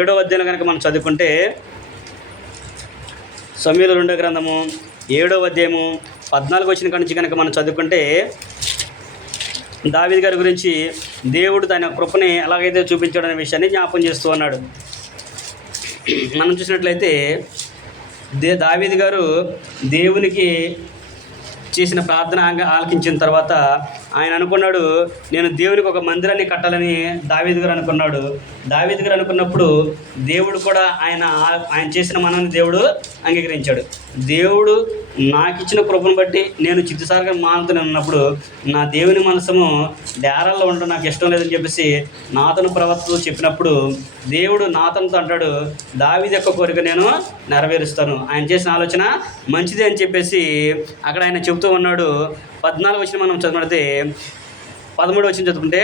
7వ అధ్యాయం కనుక మనం చదువుకుంటే, సమూయేలు 2వ గ్రంథము 7వ అధ్యాయము 14వ వచనం కాడి నుంచి కనుక మనం చదువుకుంటే, దావీదు గారి గురించి దేవుడు తన కృపని ఎలాగైతే చూపించాడు అనే విషయాన్ని జ్ఞాపకం చేస్తూ ఉన్నాడు. మనం చూసినట్లయితే దావీదు గారు దేవునికి చేసిన ప్రార్థన ఆలకించిన తర్వాత ఆయన అనుకున్నాడు, నేను దేవునికి ఒక మందిరాన్ని కట్టాలని దావీదు గారు అనుకున్నాడు. దావీదు గారు అనుకున్నప్పుడు దేవుడు కూడా ఆయన చేసిన మనల్ని దేవుడు అంగీకరించాడు. దేవుడు నాకు ఇచ్చిన కృపను బట్టి నేను చిత్తసారిగా మానుతూనే ఉన్నప్పుడు నా దేవుని మనసము డేరాల్లో ఉండడం నాకు ఇష్టం లేదని చెప్పేసి నాతను ప్రవక్తతో చెప్పినప్పుడు దేవుడు నాతనుతో అంటాడు, దావీదు యొక్క కోరిక నేను నెరవేరుస్తాను, ఆయన చేసిన ఆలోచన మంచిది అని చెప్పేసి అక్కడ ఆయన చెబుతూ ఉన్నాడు. 14వ వచనం మనం చదివితే 13వ వచనం చదువుకుంటే,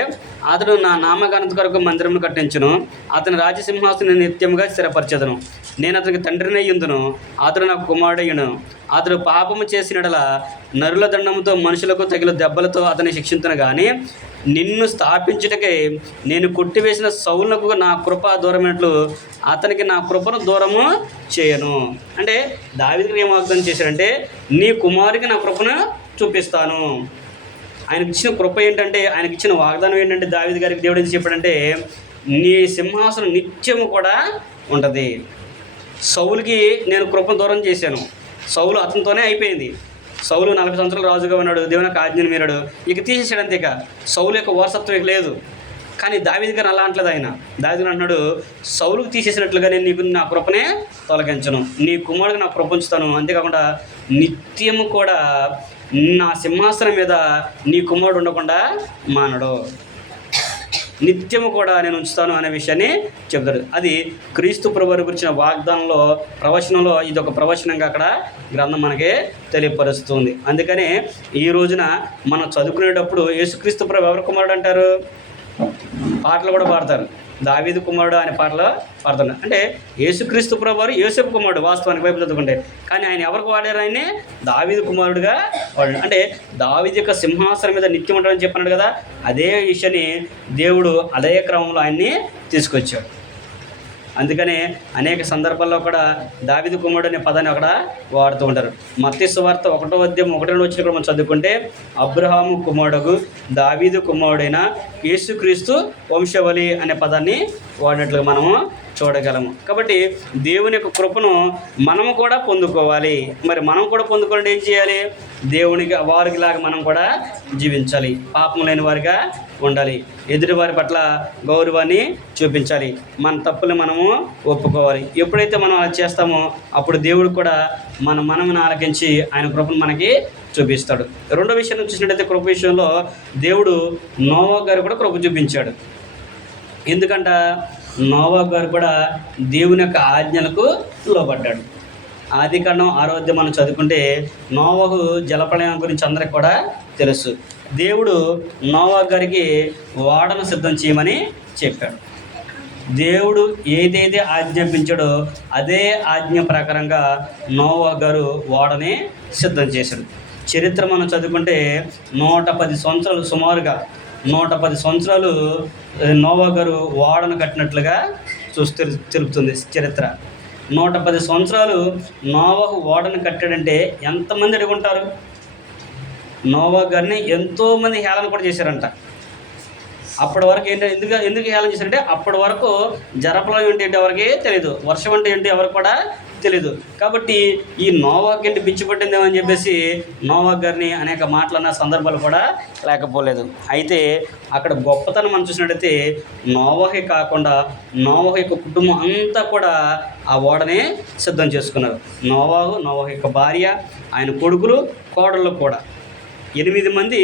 అతడు నా నామగానంత కొరకు మందిరమును కట్టించును, అతని రాజసింహాసనం నిత్యముగా స్థిరపరచెదను, నేను అతనికి తండ్రిని అయ్యుందును, అతడు నాకు కుమారుడయ్యును, అతడు పాపము చేసినడల నరుల దండముతో మనుషులకు తగిన దెబ్బలతో అతన్ని శిక్షించును, కానీ నిన్ను స్థాపించుటకై నేను కొట్టివేసిన సౌలునకు నా కృప దూరమైనట్లు అతనికి నా కృపను దూరము చేయను. అంటే దావీదుకి ఏం వాగ్దానం చేశాడంటే, నీ కుమారుడికి నా కృపను చూపిస్తాను. ఆయనకి ఇచ్చిన కృప ఏంటంటే, ఆయనకి ఇచ్చిన వాగ్దానం ఏంటంటే, దావీదు గారికి దేవుడు ఏం చెప్పాడంటే, నీ సింహాసనం నిత్యము కూడా ఉంటుంది. సౌలుకి నేను కృపను దూరం చేశాను, సౌలు అతనితోనే అయిపోయింది. సౌలు 40 సంవత్సరాలు రాజుగా ఉన్నాడు, దేవుని యొక్క ఆజ్ఞను మీరాడు, ఇక తీసేసాడు అంతే. ఇక సౌలు యొక్క వారసత్వం ఇక లేదు. కానీ దావీదు గారు అలా అంటలేదు. దావీదు అంటున్నాడు, సౌలుకు తీసేసినట్లుగా నేను నీకు నా కృపనే తొలగించను, నీ కుమారుడికి నా కృప ఉంచుతాను, అంతేకాకుండా నిత్యము కూడా నా సింహాసనం మీద నీ కుమారుడు ఉండకుండా మానడు, నిత్యము కూడా నేను ఉంచుతాను అనే విషయాన్ని చెప్తాడు. అది క్రీస్తు ప్రభువుని గురించిన వాగ్దానంలో, ప్రవచనంలో ఇది ఒక ప్రవచనంగా అక్కడ గ్రంథం మనకి తెలియపరుస్తుంది. అందుకని ఈ రోజున మనం చదువుకునేటప్పుడు యేసుక్రీస్తు ప్రభు ఎవరి కుమారుడు అంటారు? పాటలు కూడా పాడతారు, దావీదు కుమారుడు అనే పాటలు పాడుతున్నారు. అంటే యేసుక్రీస్తు ప్రభువారు యోసేపు కుమారుడు వాస్తవానికి బైబిల్ చదువుకుంటే, కానీ ఆయన ఎవరికి వాడారు? ఆయన్ని దావీదు కుమారుడుగా వాడాడు. అంటే దావీదు యొక్క సింహాసనం మీద నిత్యం ఉంటాడని చెప్పన్నాడు కదా, అదే విషయాన్ని దేవుడు అదే క్రమంలో ఆయన్ని తీసుకొచ్చాడు. అందుకనే అనేక సందర్భాల్లో కూడా దావీదు కుమారుడు అనే పదాన్ని అక్కడ వాడుతూ ఉంటారు. మత్తయి సువార్త 1:1-2 వచ్చిన కూడా మనం చదువుకుంటే, అబ్రహాము కుమారుడు దావీదు కుమారుడైన యేసుక్రీస్తు వంశవళి అనే పదాన్ని వాడినట్లుగా మనము చూడగలము. కాబట్టి దేవుని యొక్క కృపను మనము కూడా పొందుకోవాలి. మరి మనం కూడా పొందుకోవాలంటే ఏం చేయాలి? దేవునికి వారికి లాగా మనం కూడా జీవించాలి, పాపం లేని వారిగా ఉండాలి, ఎదుటి వారి పట్ల గౌరవాన్ని చూపించాలి, మన తప్పులు మనము ఒప్పుకోవాలి. ఎప్పుడైతే మనం అలా చేస్తామో అప్పుడు దేవుడు కూడా మనమును ఆలకించి ఆయన కృపను మనకి చూపిస్తాడు. రెండో విషయం చూసినట్టయితే, కృప విషయంలో దేవుడు నోవా గారు కూడా కృప చూపించాడు. ఎందుకంట నోవా గారు కూడా దేవుని యొక్క ఆజ్ఞలకు లోబడ్డాడు. ఆదికాండం 6వ అధ్యాయం మనం చదువుకుంటే, నోవహు జలప్రళయం గురించి అందరికి కూడా తెలుసు. దేవుడు నోవా గారికి ఓడను సిద్ధం చేయమని చెప్పాడు. దేవుడు ఏదైతే ఆజ్ఞాపించాడో అదే ఆజ్ఞ ప్రకారంగా నోవా గారు ఓడని సిద్ధం చేశాడు. చరిత్ర మనం చదువుకుంటే 110 సంవత్సరాలు, సుమారుగా 110 సంవత్సరాలు నోవా గారు ఓడను కట్టినట్లుగా తెలుపుతుంది చరిత్ర. 110 సంవత్సరాలు నోవహు ఓడను కట్టాడంటే ఎంతమంది అడుగుంటారు? నోవా గారిని ఎంతోమంది హేళన కూడా చేశారంట. అప్పటి వరకు ఎందుకు హేళన చేశారంటే, అప్పటి వరకు జలప్రళయం అంటే ఏంటి ఎవరికి తెలియదు, వర్షం అంటే ఏంటి ఎవరికి కూడా తెలీదు. కాబట్టి ఈ నోవాకి ఏంటి పిచ్చి పట్టిందేమని చెప్పేసి నోవా గారిని అనేక మాటలన్న సందర్భాలు కూడా లేకపోలేదు. అయితే అక్కడ గొప్పతనం మనం చూసినట్టయితే, నోవాహే కాకుండా నోవా యొక్క కుటుంబం అంతా కూడా ఆ ఓడని సిద్ధం చేసుకున్నారు. నోవా యొక్క భార్య, ఆయన కొడుకులు, కోడళ్ళు కూడా 8 మంది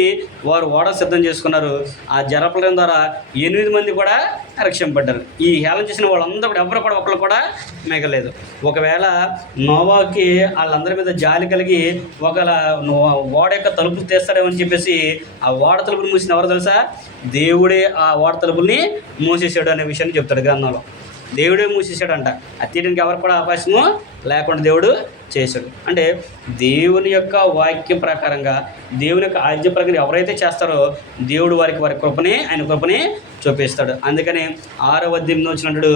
వారు ఓడ సిద్ధం చేసుకున్నారు. ఆ జలప్రళయం ద్వారా 8 మంది కూడా రక్షింపడ్డారు. ఈ హేళన చేసిన వాళ్ళందరూ కూడా ఎవరు కూడా ఒకళ్ళు కూడా మిగలేదు. ఒకవేళ నోవాకి వాళ్ళందరి మీద జాలి కలిగి ఒకవేళ ఓడ యొక్క తలుపులు తీస్తాడేమని చెప్పేసి ఆ ఓడ తలుపులు మూసిన ఎవరు తెలుసా? దేవుడే ఆ ఓడ తలుపుల్ని మూసేసాడు అనే విషయాన్ని చెప్తాడు గ్రంథంలో. దేవుడే మూసేసాడంట. అది తీయడానికి ఎవరు కూడా అవకాశము లేకుండా దేవుడు చేశాడు. అంటే దేవుని యొక్క వాక్యం ప్రకారంగా, దేవుని యొక్క ఆజ్ఞ ప్రకారం ఎవరైతే చేస్తారో దేవుడు వారి కృపని, ఆయన కృపని చూపిస్తాడు. అందుకని 6వ అధ్యాయంలో వచ్చినట్టు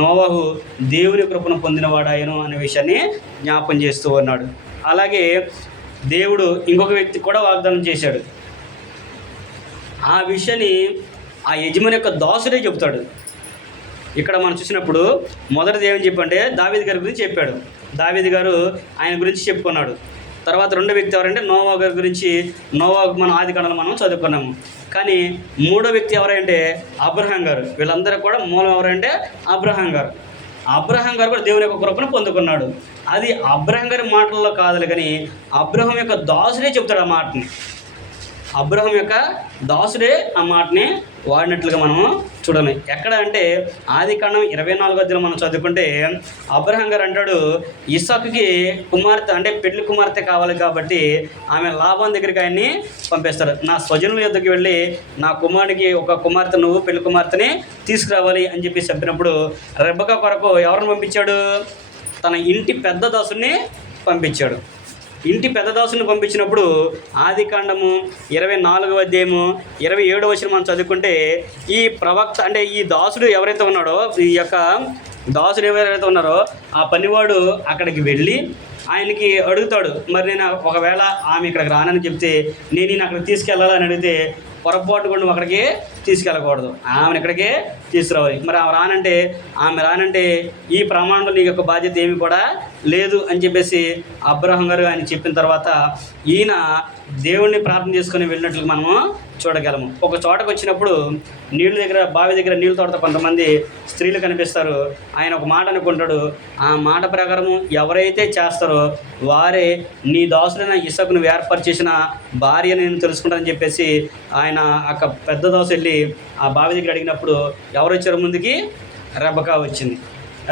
నోవాహు దేవుని కృపను పొందినవాడాయను అనే విషయాన్ని జ్ఞాపం చేస్తూ ఉన్నాడు. అలాగే దేవుడు ఇంకొక వ్యక్తి కూడా వాగ్దానం చేశాడు. ఆ విషయాన్ని ఆ యజమాని యొక్క దాసుడే చెబుతాడు. ఇక్కడ మనం చూసినప్పుడు మొదటిది ఏమని చెప్పంటే, దావీదు గారి గురించి చెప్పాడు. దావీదు గారు ఆయన గురించి చెప్పుకున్నాడు. తర్వాత రెండో వ్యక్తి ఎవరంటే నోవా గారి గురించి. నోవాకు మనం ఆదికాండంలో మనం చదువుకున్నాము. కానీ మూడో వ్యక్తి ఎవరంటే అబ్రహాం గారు. వీళ్ళందరూ కూడా మూలం ఎవరంటే అబ్రహాం గారు. అబ్రహాం గారు కూడా దేవుని యొక్క కృపను పొందుకున్నాడు. అది అబ్రహాం గారి మాటల్లో కాదు, కానీ అబ్రహాం యొక్క దాసుడే చెప్తాడు ఆ మాటని. అబ్రహాం యొక్క దాసుడే ఆ మాటని వాడినట్లుగా మనము చూడాలి. ఎక్కడ అంటే ఆదికాండం 24వ అధ్యాయం మనం చదువుకుంటే, అబ్రహాం గారు అంటాడు, ఇస్సాకుకి కుమార్తె అంటే పెళ్లి కుమార్తె కావాలి కాబట్టి ఆమె లాబాను దగ్గరికి ఆయన్ని పంపిస్తారు. నా స్వజనుల యొద్దకు వెళ్ళి నా కుమారుడికి ఒక కుమార్తె, నువ్వు పెళ్లి కుమార్తెని తీసుకురావాలి అని చెప్పి చెప్పినప్పుడు రెబెకా కొరకు ఎవరిని పంపించాడు? తన ఇంటి పెద్ద దాసుని పంపించాడు. ఇంటి పెద్ద దాసుని పంపించినప్పుడు ఆదికాండము 24వ అధ్యాయము 27వ వచనం మనం చదువుకుంటే, ఈ ప్రవక్త అంటే ఈ దాసుడు ఎవరైతే ఉన్నాడో, ఈ యొక్క దాసుడు ఎవరైతే ఉన్నారో ఆ పనివాడు అక్కడికి వెళ్ళి ఆయనకి అడుగుతాడు, మరి నేను ఒకవేళ ఆమె ఇక్కడికి రానని చెప్తే నేను ఈయన అక్కడికి తీసుకెళ్ళాలని అడిగితే పొరపాటు కూడా నువ్వు అక్కడికి తీసుకెళ్ళకూడదు, ఆమెను ఇక్కడికే తీసుకురావాలి. మరి ఆమె రానంటే ఈ ప్రమాణంలో నీ యొక్క బాధ్యత ఏమి కూడా లేదు అని చెప్పేసి అబ్రహాం గారు ఆయన చెప్పిన తర్వాత ఈయన దేవుణ్ణి ప్రార్థన చేసుకొని వెళ్ళినట్లు మనము చూడగలము. ఒక చోటకు వచ్చినప్పుడు బావి దగ్గర నీళ్ళ తోటతో కొంతమంది స్త్రీలు కనిపిస్తారు. ఆయన ఒక మాట అనుకుంటాడు, ఆ మాట ప్రకారము ఎవరైతే చేస్తారో వారే నీ దాసుడైన ఇస్సాకును ఏర్పరిచేసిన భార్య నేను తెలుసుకుంటానని చెప్పేసి ఆయన ఆ పెద్ద దాసు వెళ్ళి ఆ బావి దగ్గర అడిగినప్పుడు ఎవరు వచ్చారు ముందుకి? రెబకా వచ్చింది.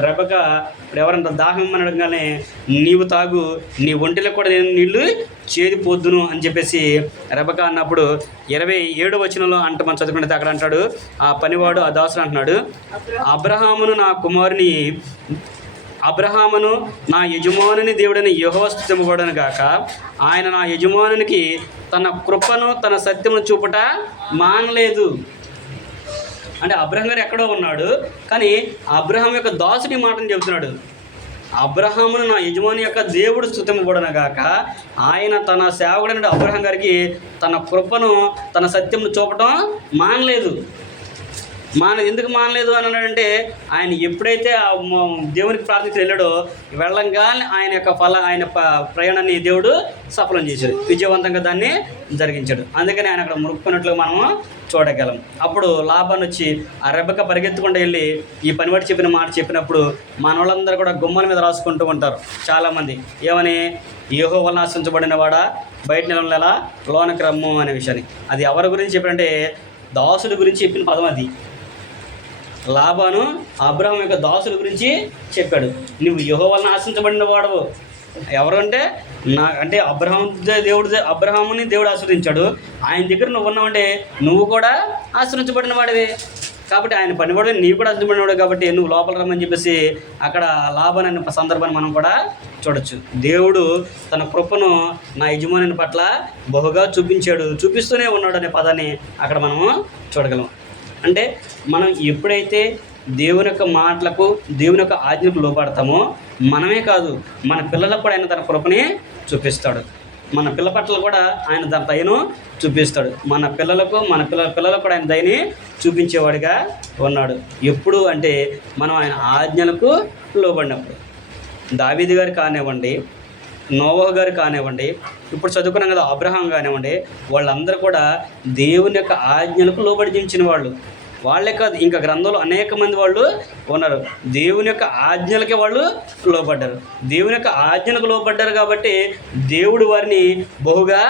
రెబకా ఇప్పుడు ఎవరంత దాహం అని అడగగానే నీవు తాగు, నీ ఒంటిలో కూడా నేను నీళ్లు చేదిపోద్దును అని చెప్పేసి రెబకా అన్నప్పుడు 27వ వచనంలో మనం చదువుకుంటే అక్కడ అంటాడు, ఆ పనివాడు ఆ దాసుడు అంటున్నాడు, అబ్రహామును నా యజమానుని దేవుడని యెహోవా స్తుతింపబడును గాక, ఆయన నా యజమానునికి తన కృపను తన సత్యమును చూపుట మానలేదు. అంటే అబ్రహాం గారు ఎక్కడో ఉన్నాడు, కానీ అబ్రహాం యొక్క దాసుడి మాటను చెబుతున్నాడు. అబ్రహామును నా యజమాని యొక్క దేవుడు స్తుతింపబడును గాక, ఆయన తన సేవకుడైన అబ్రహాం గారికి తన కృపను తన సత్యమును చూపటం మానలేదు. ఎందుకు మానలేదు అని అన్నాడంటే ఆయన ఎప్పుడైతే దేవునికి ప్రార్థించి వెళ్ళాడో వెళ్ళంగానే ఆయన ప్రయాణాన్ని దేవుడు సఫలం చేశాడు, విజయవంతంగా దాన్ని జరిగించాడు. అందుకని ఆయన అక్కడ మురుక్కున్నట్లుగా మనము చూడగలం. అప్పుడు లాబాను వచ్చి ఆ రెబెక్క పరిగెత్తుకుంటూ వెళ్ళి ఈ పనివాడు చెప్పిన మాట చెప్పినప్పుడు మన వాళ్ళందరూ కూడా గుమ్మల మీద రాసుకుంటూ ఉంటారు చాలామంది, ఏమని? యెహోవా వలన ఆశించబడిన వాడా బయట నిలవలేలా లోనకి రమ్ము అనే విషయాన్ని. అది ఎవరి గురించి చెప్పారంటే దాసుడి గురించి చెప్పిన పదం అది. లాబాను అబ్రహాం యొక్క దాసుల గురించి చెప్పాడు, నువ్వు యెహోవా వలన ఆశించబడిన వాడవు. ఎవరు అంటే అబ్రహాముని దేవుడు ఆశ్రయించాడు, ఆయన దగ్గర నువ్వు ఉన్నావంటే నువ్వు కూడా ఆశ్రయించబడిన వాడివే. కాబట్టి ఆయన పనివాడు, నీవు కూడా ఆశ్రయించబడినవాడు, కాబట్టి నువ్వు లోపల రమ్మని చెప్పేసి అక్కడ లాబాను అనే సందర్భాన్ని మనం కూడా చూడొచ్చు. దేవుడు తన కృపను నా యజమాని పట్ల బహుగా చూపిస్తూనే ఉన్నాడు అనే పదాన్ని అక్కడ మనము చూడగలం. అంటే మనం ఎప్పుడైతే దేవుని యొక్క మాటలకు దేవుని యొక్క ఆజ్ఞకు లోపడతామో మనమే కాదు, మన పిల్లలకు కూడా ఆయన తన కృపని చూపిస్తాడు. మన పిల్ల పట్ల కూడా ఆయన తన దయను చూపిస్తాడు. మన పిల్లలకు కూడా ఆయన దయని చూపించేవాడిగా ఉన్నాడు. ఎప్పుడు అంటే మనం ఆయన ఆజ్ఞలకు లోబడినప్పుడు. దావీదు గారు కానివ్వండి, నోవహు గారు కానివ్వండి, ఇప్పుడు చదువుకున్నాం కదా అబ్రహాం కానివ్వండి, వాళ్ళందరూ కూడా దేవుని యొక్క ఆజ్ఞలకు లోబడి జీవించిన వాళ్ళే కాదు, ఇంకా గ్రంథంలో అనేక మంది వాళ్ళు ఉన్నారు. దేవుని యొక్క ఆజ్ఞలకే వాళ్ళు లోబడ్డారు. దేవుని యొక్క ఆజ్ఞలకు లోబడ్డారు కాబట్టి దేవుడు వారిని బహుగా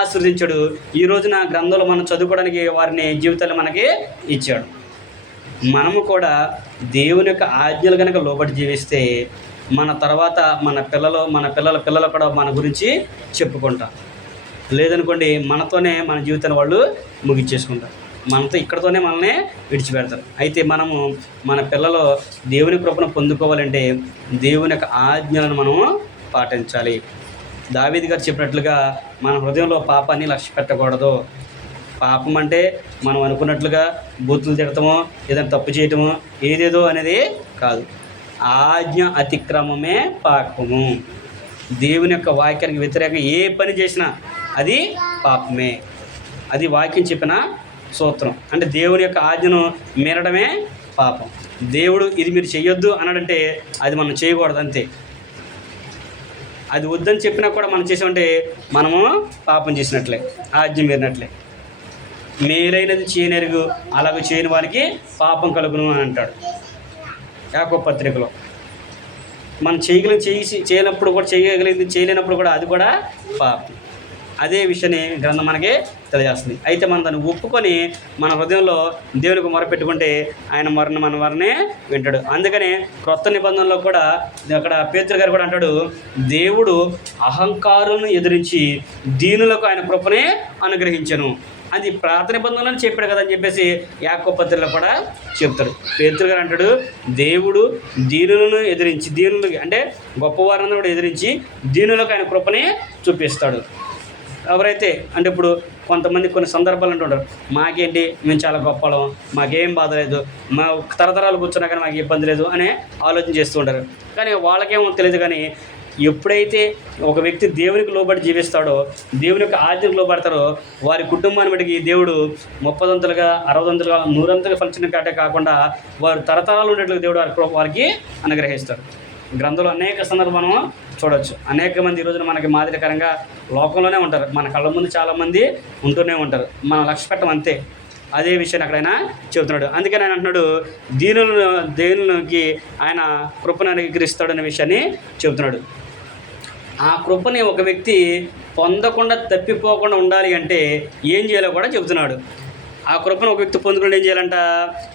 ఆశీర్వదించాడు. ఈ రోజున గ్రంథంలో మనం చదువుకోవడానికి వారిని జీవితాలు మనకి ఇచ్చాడు. మనము కూడా దేవుని యొక్క ఆజ్ఞలు కనుక లోబడి జీవిస్తే మన తర్వాత మన పిల్లలు కూడా మన గురించి చెప్పుకుంటాం. లేదనుకోండి మనతోనే మన జీవితాన్ని వాళ్ళు ముగించేసుకుంటారు, మనతో ఇక్కడతోనే మనల్ని విడిచిపెడతారు. అయితే మనము మన పిల్లలు దేవుని కృపను పొందుకోవాలంటే దేవుని యొక్క ఆజ్ఞలను మనము పాటించాలి. దావీదు గారు చెప్పినట్లుగా మన హృదయంలో పాపాన్ని లక్ష్య పెట్టకూడదు. పాపం అంటే మనం అనుకున్నట్లుగా బూతులు తిడతామో ఏదైనా తప్పు చేయటమో ఏదేదో అనేది కాదు. ఆజ్ఞ అతిక్రమమే పాపము. దేవుని యొక్క వాక్యానికి వ్యతిరేకంగా ఏ పని చేసినా అది పాపమే. అది వాక్యం చెప్పిన సూత్రం. అంటే దేవుని యొక్క ఆజ్ఞను మీరడమే పాపం. దేవుడు ఇది మీరు చెయ్యొద్దు అన్నాడంటే అది మనం చేయకూడదు, అంతే. అది వద్దని చెప్పినా కూడా మనం చేసామంటే మనము పాపం చేసినట్లే, ఆజ్ఞ మీరినట్లే. మేలైనది చేయనెరుగు అలాగ చేయని వారికి పాపం కలుగును అని అంటాడు యాకోబు పత్రికలో. మనం చేయనప్పుడు కూడా చేయగలిగింది చేయలేనప్పుడు కూడా అది కూడా పాపం. అదే విషయాన్ని గ్రంథం మనకి తెలియజేస్తుంది. అయితే మనం దాన్ని ఒప్పుకొని మన హృదయంలో దేవునికి మొరపెట్టుకుంటే ఆయన మన వారిని వింటాడు. అందుకనే క్రొత్త నిబంధనలో కూడా అక్కడ పేతురు గారు కూడా అంటాడు, దేవుడు అహంకారులను ఎదిరించి దీనులకు ఆయన కృపనే అనుగ్రహించను. అది ప్రార్థన నిబంధనలను చెప్పాడు కదా అని చెప్పేసి యాకోబు పత్రికలో కూడా చెప్తాడు. పేతురు గారు అంటాడు, దేవుడు దీనులను ఎదిరించి, దీనులకి అంటే గొప్పవారిని కూడా ఎదిరించి దీనులకు ఆయన కృపనే చూపిస్తాడు. ఎవరైతే అంటే ఇప్పుడు కొంతమంది కొన్ని సందర్భాలు అంటుంటారు, మాకేంటి మేము చాలా గొప్పలం, మాకేం బాధ లేదు, మా తరతరాలు కూర్చున్నా కానీ మాకు ఇబ్బంది లేదు అనే ఆలోచన చేస్తూ ఉంటారు. కానీ వాళ్ళకేమో తెలియదు, కానీ ఎప్పుడైతే ఒక వ్యక్తి దేవునికి లోబడి జీవిస్తాడో, దేవుని యొక్క ఆజ్ఞకు లోబడతారో, వారి కుటుంబాన్ని బట్టి దేవుడు 30 60 100 ఫలించిన కాటే కాకుండా వారు తరతరాలు ఉండేట్లు దేవుడు వారికి అనుగ్రహిస్తాడు. గ్రంథంలో అనేక సందర్భాలు మనం చూడవచ్చు. అనేక మంది ఈ రోజున మనకి మాదిరికరంగా లోకంలోనే ఉంటారు. మన కళ్ళ ముందు చాలామంది ఉంటూనే ఉంటారు. మనం లక్ష్య పెట్టం అంతే. అదే విషయాన్ని అక్కడ ఆయన చెబుతున్నాడు. అందుకని ఆయన అంటున్నాడు, దేవునికి ఆయన కృపను అనుగ్రహిస్తాడు అనే విషయాన్ని చెబుతున్నాడు. ఆ కృపని ఒక వ్యక్తి పొందకుండా తప్పిపోకుండా ఉండాలి అంటే ఏం చేయాలో కూడా చెబుతున్నాడు. ఆ కృపను ఒక వ్యక్తి పొందుకుంటే ఏం చేయాలంట?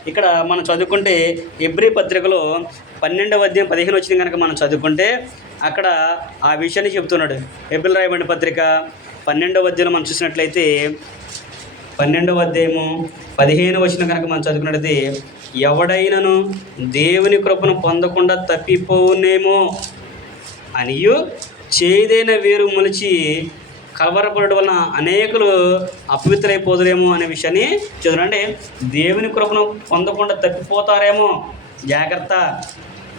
ఇక్కడ మనం చదువుకుంటే హెబ్రీ పత్రికలో 12వ అధ్యాయం 15 వచ్చిన కనుక మనం చదువుకుంటే అక్కడ ఆ విషయాన్ని చెబుతున్నాడు. హెబ్రీ రాయబడిన పత్రిక 12వ అధ్యాయంలో మనం చూసినట్లయితే 12వ అధ్యాయము 15 వచ్చిన కనుక మనం చదువుకున్నట్లయితే, ఎవడైనను దేవుని కృపను పొందకుండా తప్పిపోనేమో అనియు చేదైన వేరు మొలిచి కలవరపడడం వలన అనేకులు అపవిత్రైపోదురేమో అనే విషయాన్ని చదువు. అంటే దేవుని కృపను పొందకుండా తప్పిపోతారేమో, జాగ్రత్త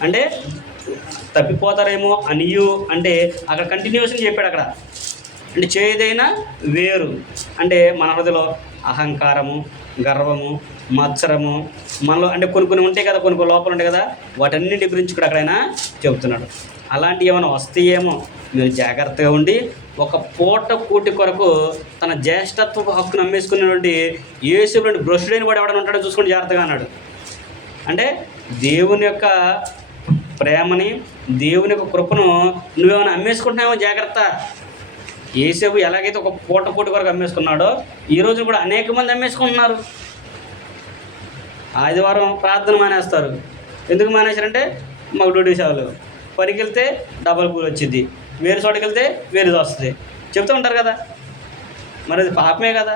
అంటే తప్పిపోతారేమో అనియు అంటే అక్కడ కంటిన్యూషన్ చెప్పాడు. అక్కడ అంటే చేదైన వేరు అంటే మన హృదయలో అహంకారము, గర్వము, మత్సరము మనలో అంటే కొన్ని ఉంటాయి కదా, కొన్ని లోపాలు ఉంటాయి కదా, వాటన్నింటి గురించి కూడా అక్కడైనా చెబుతున్నాడు. అలాంటివి ఏమైనా వస్తాయేమో మీరు జాగ్రత్తగా ఉండి, ఒక పూట కూటి కొరకు తన జ్యేష్ఠత్వ హక్కును అమ్మేసుకున్నటువంటి యేసుడు భ్రష్టుడైన వాడు ఎవడని ఉంటాడో చూసుకొని జాగ్రత్తగా అన్నాడు. అంటే దేవుని యొక్క ప్రేమని, దేవుని యొక్క కృపను నువ్వేమైనా అమ్మేసుకుంటున్నావో జాగ్రత్త. యేసేపు ఎలాగైతే ఒక పూట కూటి కొరకు అమ్మేసుకున్నాడో, ఈరోజు కూడా అనేక మంది అమ్మేసుకుంటున్నారు. ఆదివారం ప్రార్థన మానేస్తారు. ఎందుకు మానేశారంటే మాకు డ్యూటీ సేవలు, పనికి వెళ్తే డబల్ కూలి వచ్చింది, వేరే చోటుకి వెళ్తే వేరేది వస్తుంది చెప్తూ ఉంటారు కదా. మరి అది పాపమే కదా.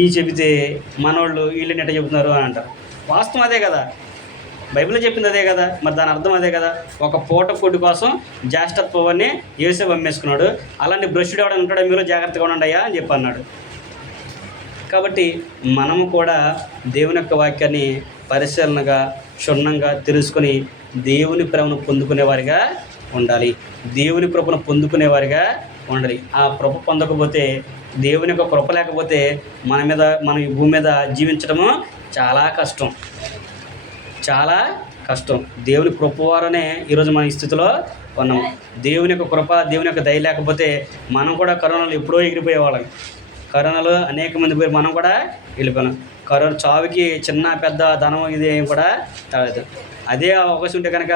ఈ చెబితే మనోళ్ళు వీళ్ళని ఎట్ట చెబుతున్నారు అని అంటారు. వాస్తవం అదే కదా, బైబిల్లో చెప్పింది అదే కదా. మరి దాని అర్థం అదే కదా. ఒక పూట ఫుడ్ కోసం జ్యేష్ఠత్వాన్ని యేసేపు అమ్మేసుకున్నాడు. అలాంటి భ్రష్టుడు ఎవడని ఉంటాడో మీరు జాగ్రత్తగా ఉండండి అయ్యా అని చెప్పి అన్నాడు. కాబట్టి మనము కూడా దేవుని యొక్క వాక్యాన్ని పరిశీలనగా క్షుణ్ణంగా తెలుసుకొని దేవుని ప్రేమను పొందుకునేవారిగా ఉండాలి. దేవుని కృపను పొందుకునేవారిగా ఉండాలి. ఆ కృప పొందకపోతే, దేవుని యొక్క కృప లేకపోతే మన ఈ భూమి మీద జీవించడము చాలా కష్టం, చాలా కష్టం. దేవుని కృప ద్వారానే ఈరోజు మన ఈ స్థితిలో ఉన్నాం. దేవుని యొక్క కృప, దేవుని యొక్క దయ లేకపోతే మనం కూడా కరోనాలో ఎప్పుడో ఎగిరిపోయేవాళ్ళం. కరోనాలో అనేక మంది పోయి మనం కూడా వెళ్ళిపోయాం. కరోనా చావుకి చిన్న పెద్ద ధనం ఇది కూడా తాగదు. అదే అవకాశం ఉంటే కనుక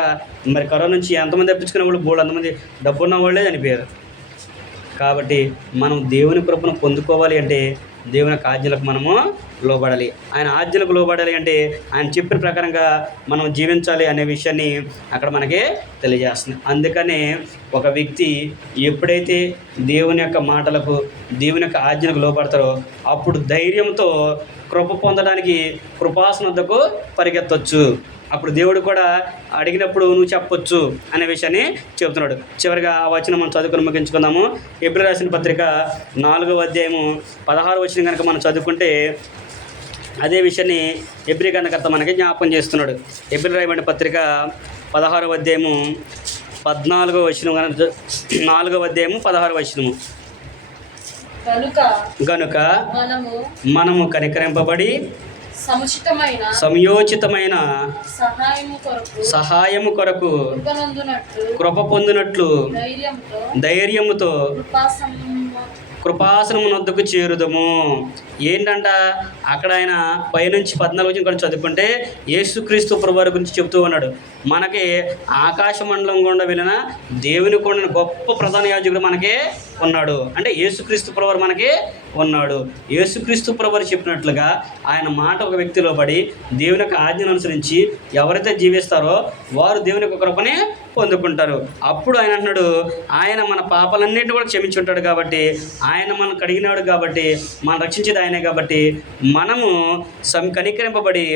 మరి కరోనా నుంచి ఎంతమంది తప్పించుకునే వాళ్ళు, బోళ్ళు అంతమంది డబ్బున్న వాళ్ళే చనిపోయారు. కాబట్టి మనం దేవుని కృపను పొందుకోవాలి అంటే దేవుని యొక్క ఆజ్ఞలకు మనము లోబడాలి. ఆయన ఆజ్ఞలకు లోబడాలి అంటే ఆయన చెప్పిన ప్రకారంగా మనం జీవించాలి అనే విషయాన్ని అక్కడ మనకి తెలియజేస్తుంది. అందుకనే ఒక వ్యక్తి ఎప్పుడైతే దేవుని యొక్క మాటలకు, దేవుని యొక్క ఆజ్ఞలకు లోబడతారో అప్పుడు ధైర్యంతో కృప పొందడానికి కృపాసనం వద్దకు పరిగెత్తవచ్చు. అప్పుడు దేవుడు కూడా అడిగినప్పుడు నువ్వు చెప్పొచ్చు అనే విషయాన్ని చెబుతున్నాడు. చివరిగా ఆ వచనం మనం చదువుకుని ముగించుకుందాము. హెబ్రీ రాసిన పత్రిక 4వ అధ్యాయము 16 వచనం కనుక మనం చదువుకుంటే అదే విషయాన్ని హెబ్రీ గ్రంథకర్త మనకి జ్ఞాపకం చేస్తున్నాడు. హెబ్రీ రాయబడిన పత్రిక 16వ అధ్యాయము 14వ వచనం, 4వ అధ్యాయము 16వ వచనము. గనుక మనము కనికరింపబడి సమయోచితమైన సహాయము కొరకు కృప పొందినట్లు ధైర్యముతో కృపాసనమునొద్దకు చేరుదము. ఏంటంట అక్కడ ఆయన పైనుంచి 14 కూడా చదువుకుంటే యేసుక్రీస్తు ప్రభువారి గురించి చెప్తూ ఉన్నాడు. మనకి ఆకాశ మండలం గుండా వెళ్ళిన దేవుని కొండని గొప్ప ప్రధాన యాజకుడు మనకే ఉన్నాడు. అంటే యేసుక్రీస్తు ప్రభువారు మనకి ఉన్నాడు. యేసుక్రీస్తు ప్రభువారు చెప్పినట్లుగా ఆయన మాట ఒక వ్యక్తిలో పడి దేవుని యొక్క ఆజ్ఞను అనుసరించి ఎవరైతే జీవిస్తారో వారు దేవుని యొక్క కృపని పొందుకుంటారు. అప్పుడు ఆయన అంటున్నాడు, ఆయన మన పాపాలన్నింటినీ కూడా క్షమించి ఉంటాడు కాబట్టి, ఆయన మనం కడిగినాడు కాబట్టి, మనం రక్షించేది ఆయనే కాబట్టి మనము కనికరింపబడి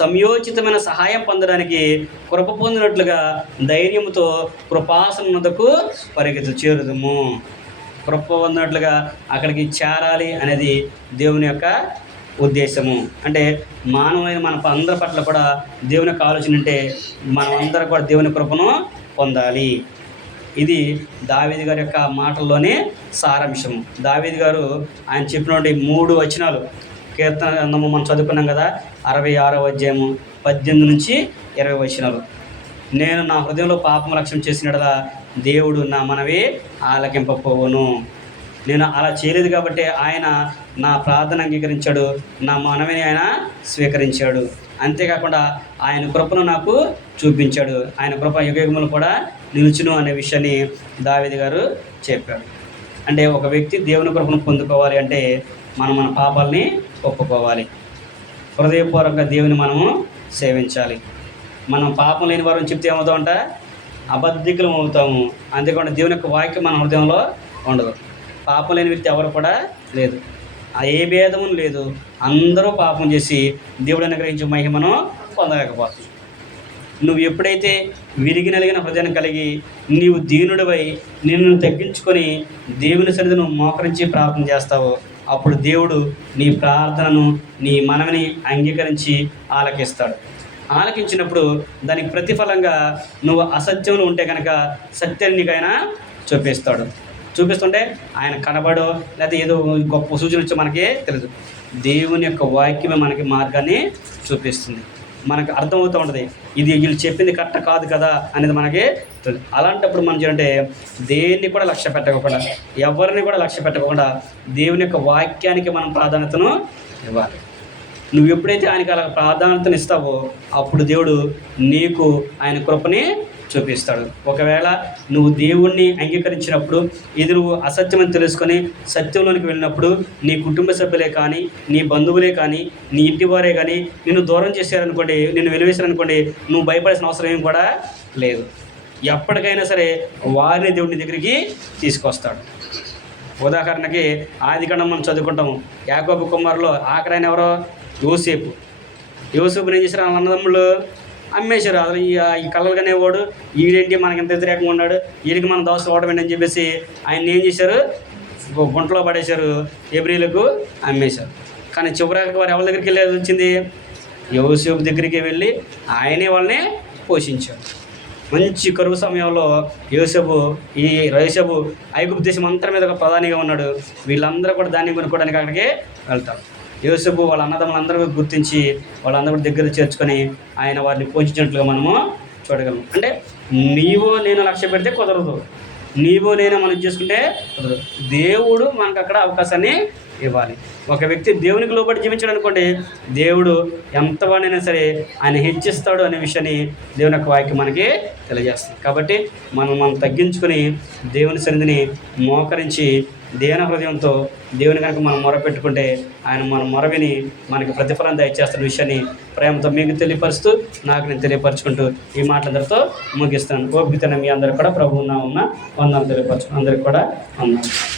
సమయోచితమైన సహాయం పొందడానికి కృప పొందినట్లుగా ధైర్యంతో కృపాసనమునకు చేరుదము. కృప పొందినట్లుగా అక్కడికి చేరాలి అనేది దేవుని యొక్క ఉద్దేశము. అంటే మానవమైన మన అందరి పట్ల కూడా దేవుని యొక్క ఆలోచన ఉంటే మనం అందరం కూడా దేవుని కృపను పొందాలి. ఇది దావీదు గారి యొక్క మాటల్లోనే సారాంశం. దావీదు గారు ఆయన చెప్పినటువంటి 3 వచనాలు కీర్తన గ్రంథము మనం చదువుకున్నాం కదా, 66వ అధ్యాయము 18 నుంచి 20 వచనాలు. నేను నా హృదయంలో పాపం లక్ష్యం చేసినట్లా దేవుడు నా మనవి ఆలకింపపోవును. నేను అలా చేయలేదు కాబట్టి ఆయన నా ప్రార్థన అంగీకరించాడు, నా మనవిని ఆయన స్వీకరించాడు. అంతేకాకుండా ఆయన కృపను నాకు చూపించాడు. ఆయన కృప యుగయుగములు కూడా నిలుచును అనే విషయాన్ని దావీదు గారు చెప్పాడు. అంటే ఒక వ్యక్తి దేవుని కృపను పొందుకోవాలి అంటే మనం మన పాపాలని ఒప్పుకోవాలి, హృదయపూర్వకంగా దేవుని మనము సేవించాలి. మనం పాపం లేని వారిని చెప్తే ఏమవుతామంట, అబద్ధికులం అవుతాము. అంతేకాకుండా దేవుని యొక్క వాక్యం మన హృదయంలో ఉండదు. పాపం లేని వ్యక్తి ఎవరు కూడా లేదు, ఏ భేదము లేదు. అందరూ పాపం చేసి దేవుడు అనుగ్రహించే మహిమను పొందలేకపోతుంది. నువ్వు ఎప్పుడైతే విరిగి నలిగిన హృదయాన్ని కలిగి నీవు దీనుడివై నిన్ను తగ్గించుకొని దేవుని సన్నిధిని నువ్వు మోకరించి ప్రార్థన చేస్తావో అప్పుడు దేవుడు నీ ప్రార్థనను, నీ మనవిని అంగీకరించి ఆలకిస్తాడు. ఆలకించినప్పుడు దానికి ప్రతిఫలంగా నువ్వు అసత్యంలో ఉంటే కనుక సత్యాన్ని నీకైనా చూపిస్తుంటే ఆయన కనబడో లేకపోతే ఏదో గొప్ప సూచన వచ్చి మనకి తెలియదు. దేవుని యొక్క వాక్యమే మనకి మార్గాన్ని చూపిస్తుంది. మనకు అర్థమవుతూ ఉంటుంది, ఇది వీళ్ళు చెప్పింది కరెక్ట్ కాదు కదా అనేది మనకి తెలియదు. అలాంటప్పుడు మనం చేయాలంటే దేన్ని కూడా లక్ష్య పెట్టకుండా, ఎవరిని కూడా లక్ష్య పెట్టకుండా దేవుని యొక్క వాక్యానికి మనం ప్రాధాన్యతను ఇవ్వాలి. నువ్వు ఎప్పుడైతే ఆయనకి అలా ప్రాధాన్యతను ఇస్తావో అప్పుడు దేవుడు నీకు ఆయన కృపని చూపిస్తాడు. ఒకవేళ నువ్వు దేవుణ్ణి అంగీకరించినప్పుడు ఇది నువ్వు అసత్యమని తెలుసుకొని సత్యంలోనికి వెళ్ళినప్పుడు నీ కుటుంబ సభ్యులే కానీ, నీ బంధువులే కానీ, నీ ఇంటి వారే కానీ నిన్ను దూరం చేశారనుకోండి, నిన్ను వెలివేశారనుకోండి, నువ్వు భయపడాల్సిన అవసరం ఏం కూడా లేదు. ఎప్పటికైనా సరే వారిని దేవుని దగ్గరికి తీసుకొస్తాడు. ఉదాహరణకి ఆదికాండం మనం చదువుకుంటాము. యాకోబు కుమారులో ఆఖరైన ఎవరో యోసేపుని ఏం చేశారు, అన్నదమ్ముళ్ళు అమ్మేశారు. అసలు ఈ కళ్ళలు కనేవాడు ఈడేంటి మనకి ఎంత వ్యతిరేకంగా ఉన్నాడు, వీడికి మనం దోశ ఓడమేంటి అని చెప్పేసి ఆయన ఏం చేశారు, గుంటలో పడేశారు, ఎబ్రీలకు అమ్మేశారు. కానీ చివరికి వారు ఎవరి దగ్గరికి వెళ్ళేది వచ్చింది, యోసేపు దగ్గరికి వెళ్ళి ఆయనే వాళ్ళని పోషించారు. మంచి కరువు సమయంలో యోసేపు ఐగుప్తు దేశం అంతటి మీద ఒక ప్రధానిగా ఉన్నాడు. వీళ్ళందరూ కూడా ధాన్యం కొనుక్కోవడానికి అక్కడికి వెళ్తారు. యోసేపు వాళ్ళ అన్నదమ్ములందరూ గుర్తించి వాళ్ళందరూ దగ్గర చేర్చుకొని ఆయన వారిని పోషించినట్లుగా మనము చూడగలము. అంటే నీవో నేను లక్ష్య పెడితే కుదరదు, నీవో నేను మనం చేసుకుంటే కుదరదు. దేవుడు మనకు అక్కడ అవకాశాన్ని ఇవ్వాలి. ఒక వ్యక్తి దేవునికి లోబడి జీవించాడు అనుకోండి, దేవుడు ఎంతవాడైనా సరే ఆయన హెచ్చిస్తాడు అనే విషయాన్ని దేవుని యొక్క వాక్యం మనకి తెలియజేస్తుంది. కాబట్టి మనం తగ్గించుకొని దేవుని సన్నిధిని మోకరించి దేన హృదయంతో దేవుని కనుక మనం మొరపెట్టుకుంటే ఆయన మన మొరవిని మనకి ప్రతిఫలం దయచేస్తున్న విషయాన్ని ప్రేమతో మీకు తెలియపరుస్తూ నాకు నేను తెలియపరచుకుంటూ ఈ మాటలందరితో ముగిస్తున్నాను. ఓపికతో మీ అందరూ కూడా ప్రభువు నామమున వందనాలు తెలియపరచుకుని అందరికీ కూడా వందనాలు.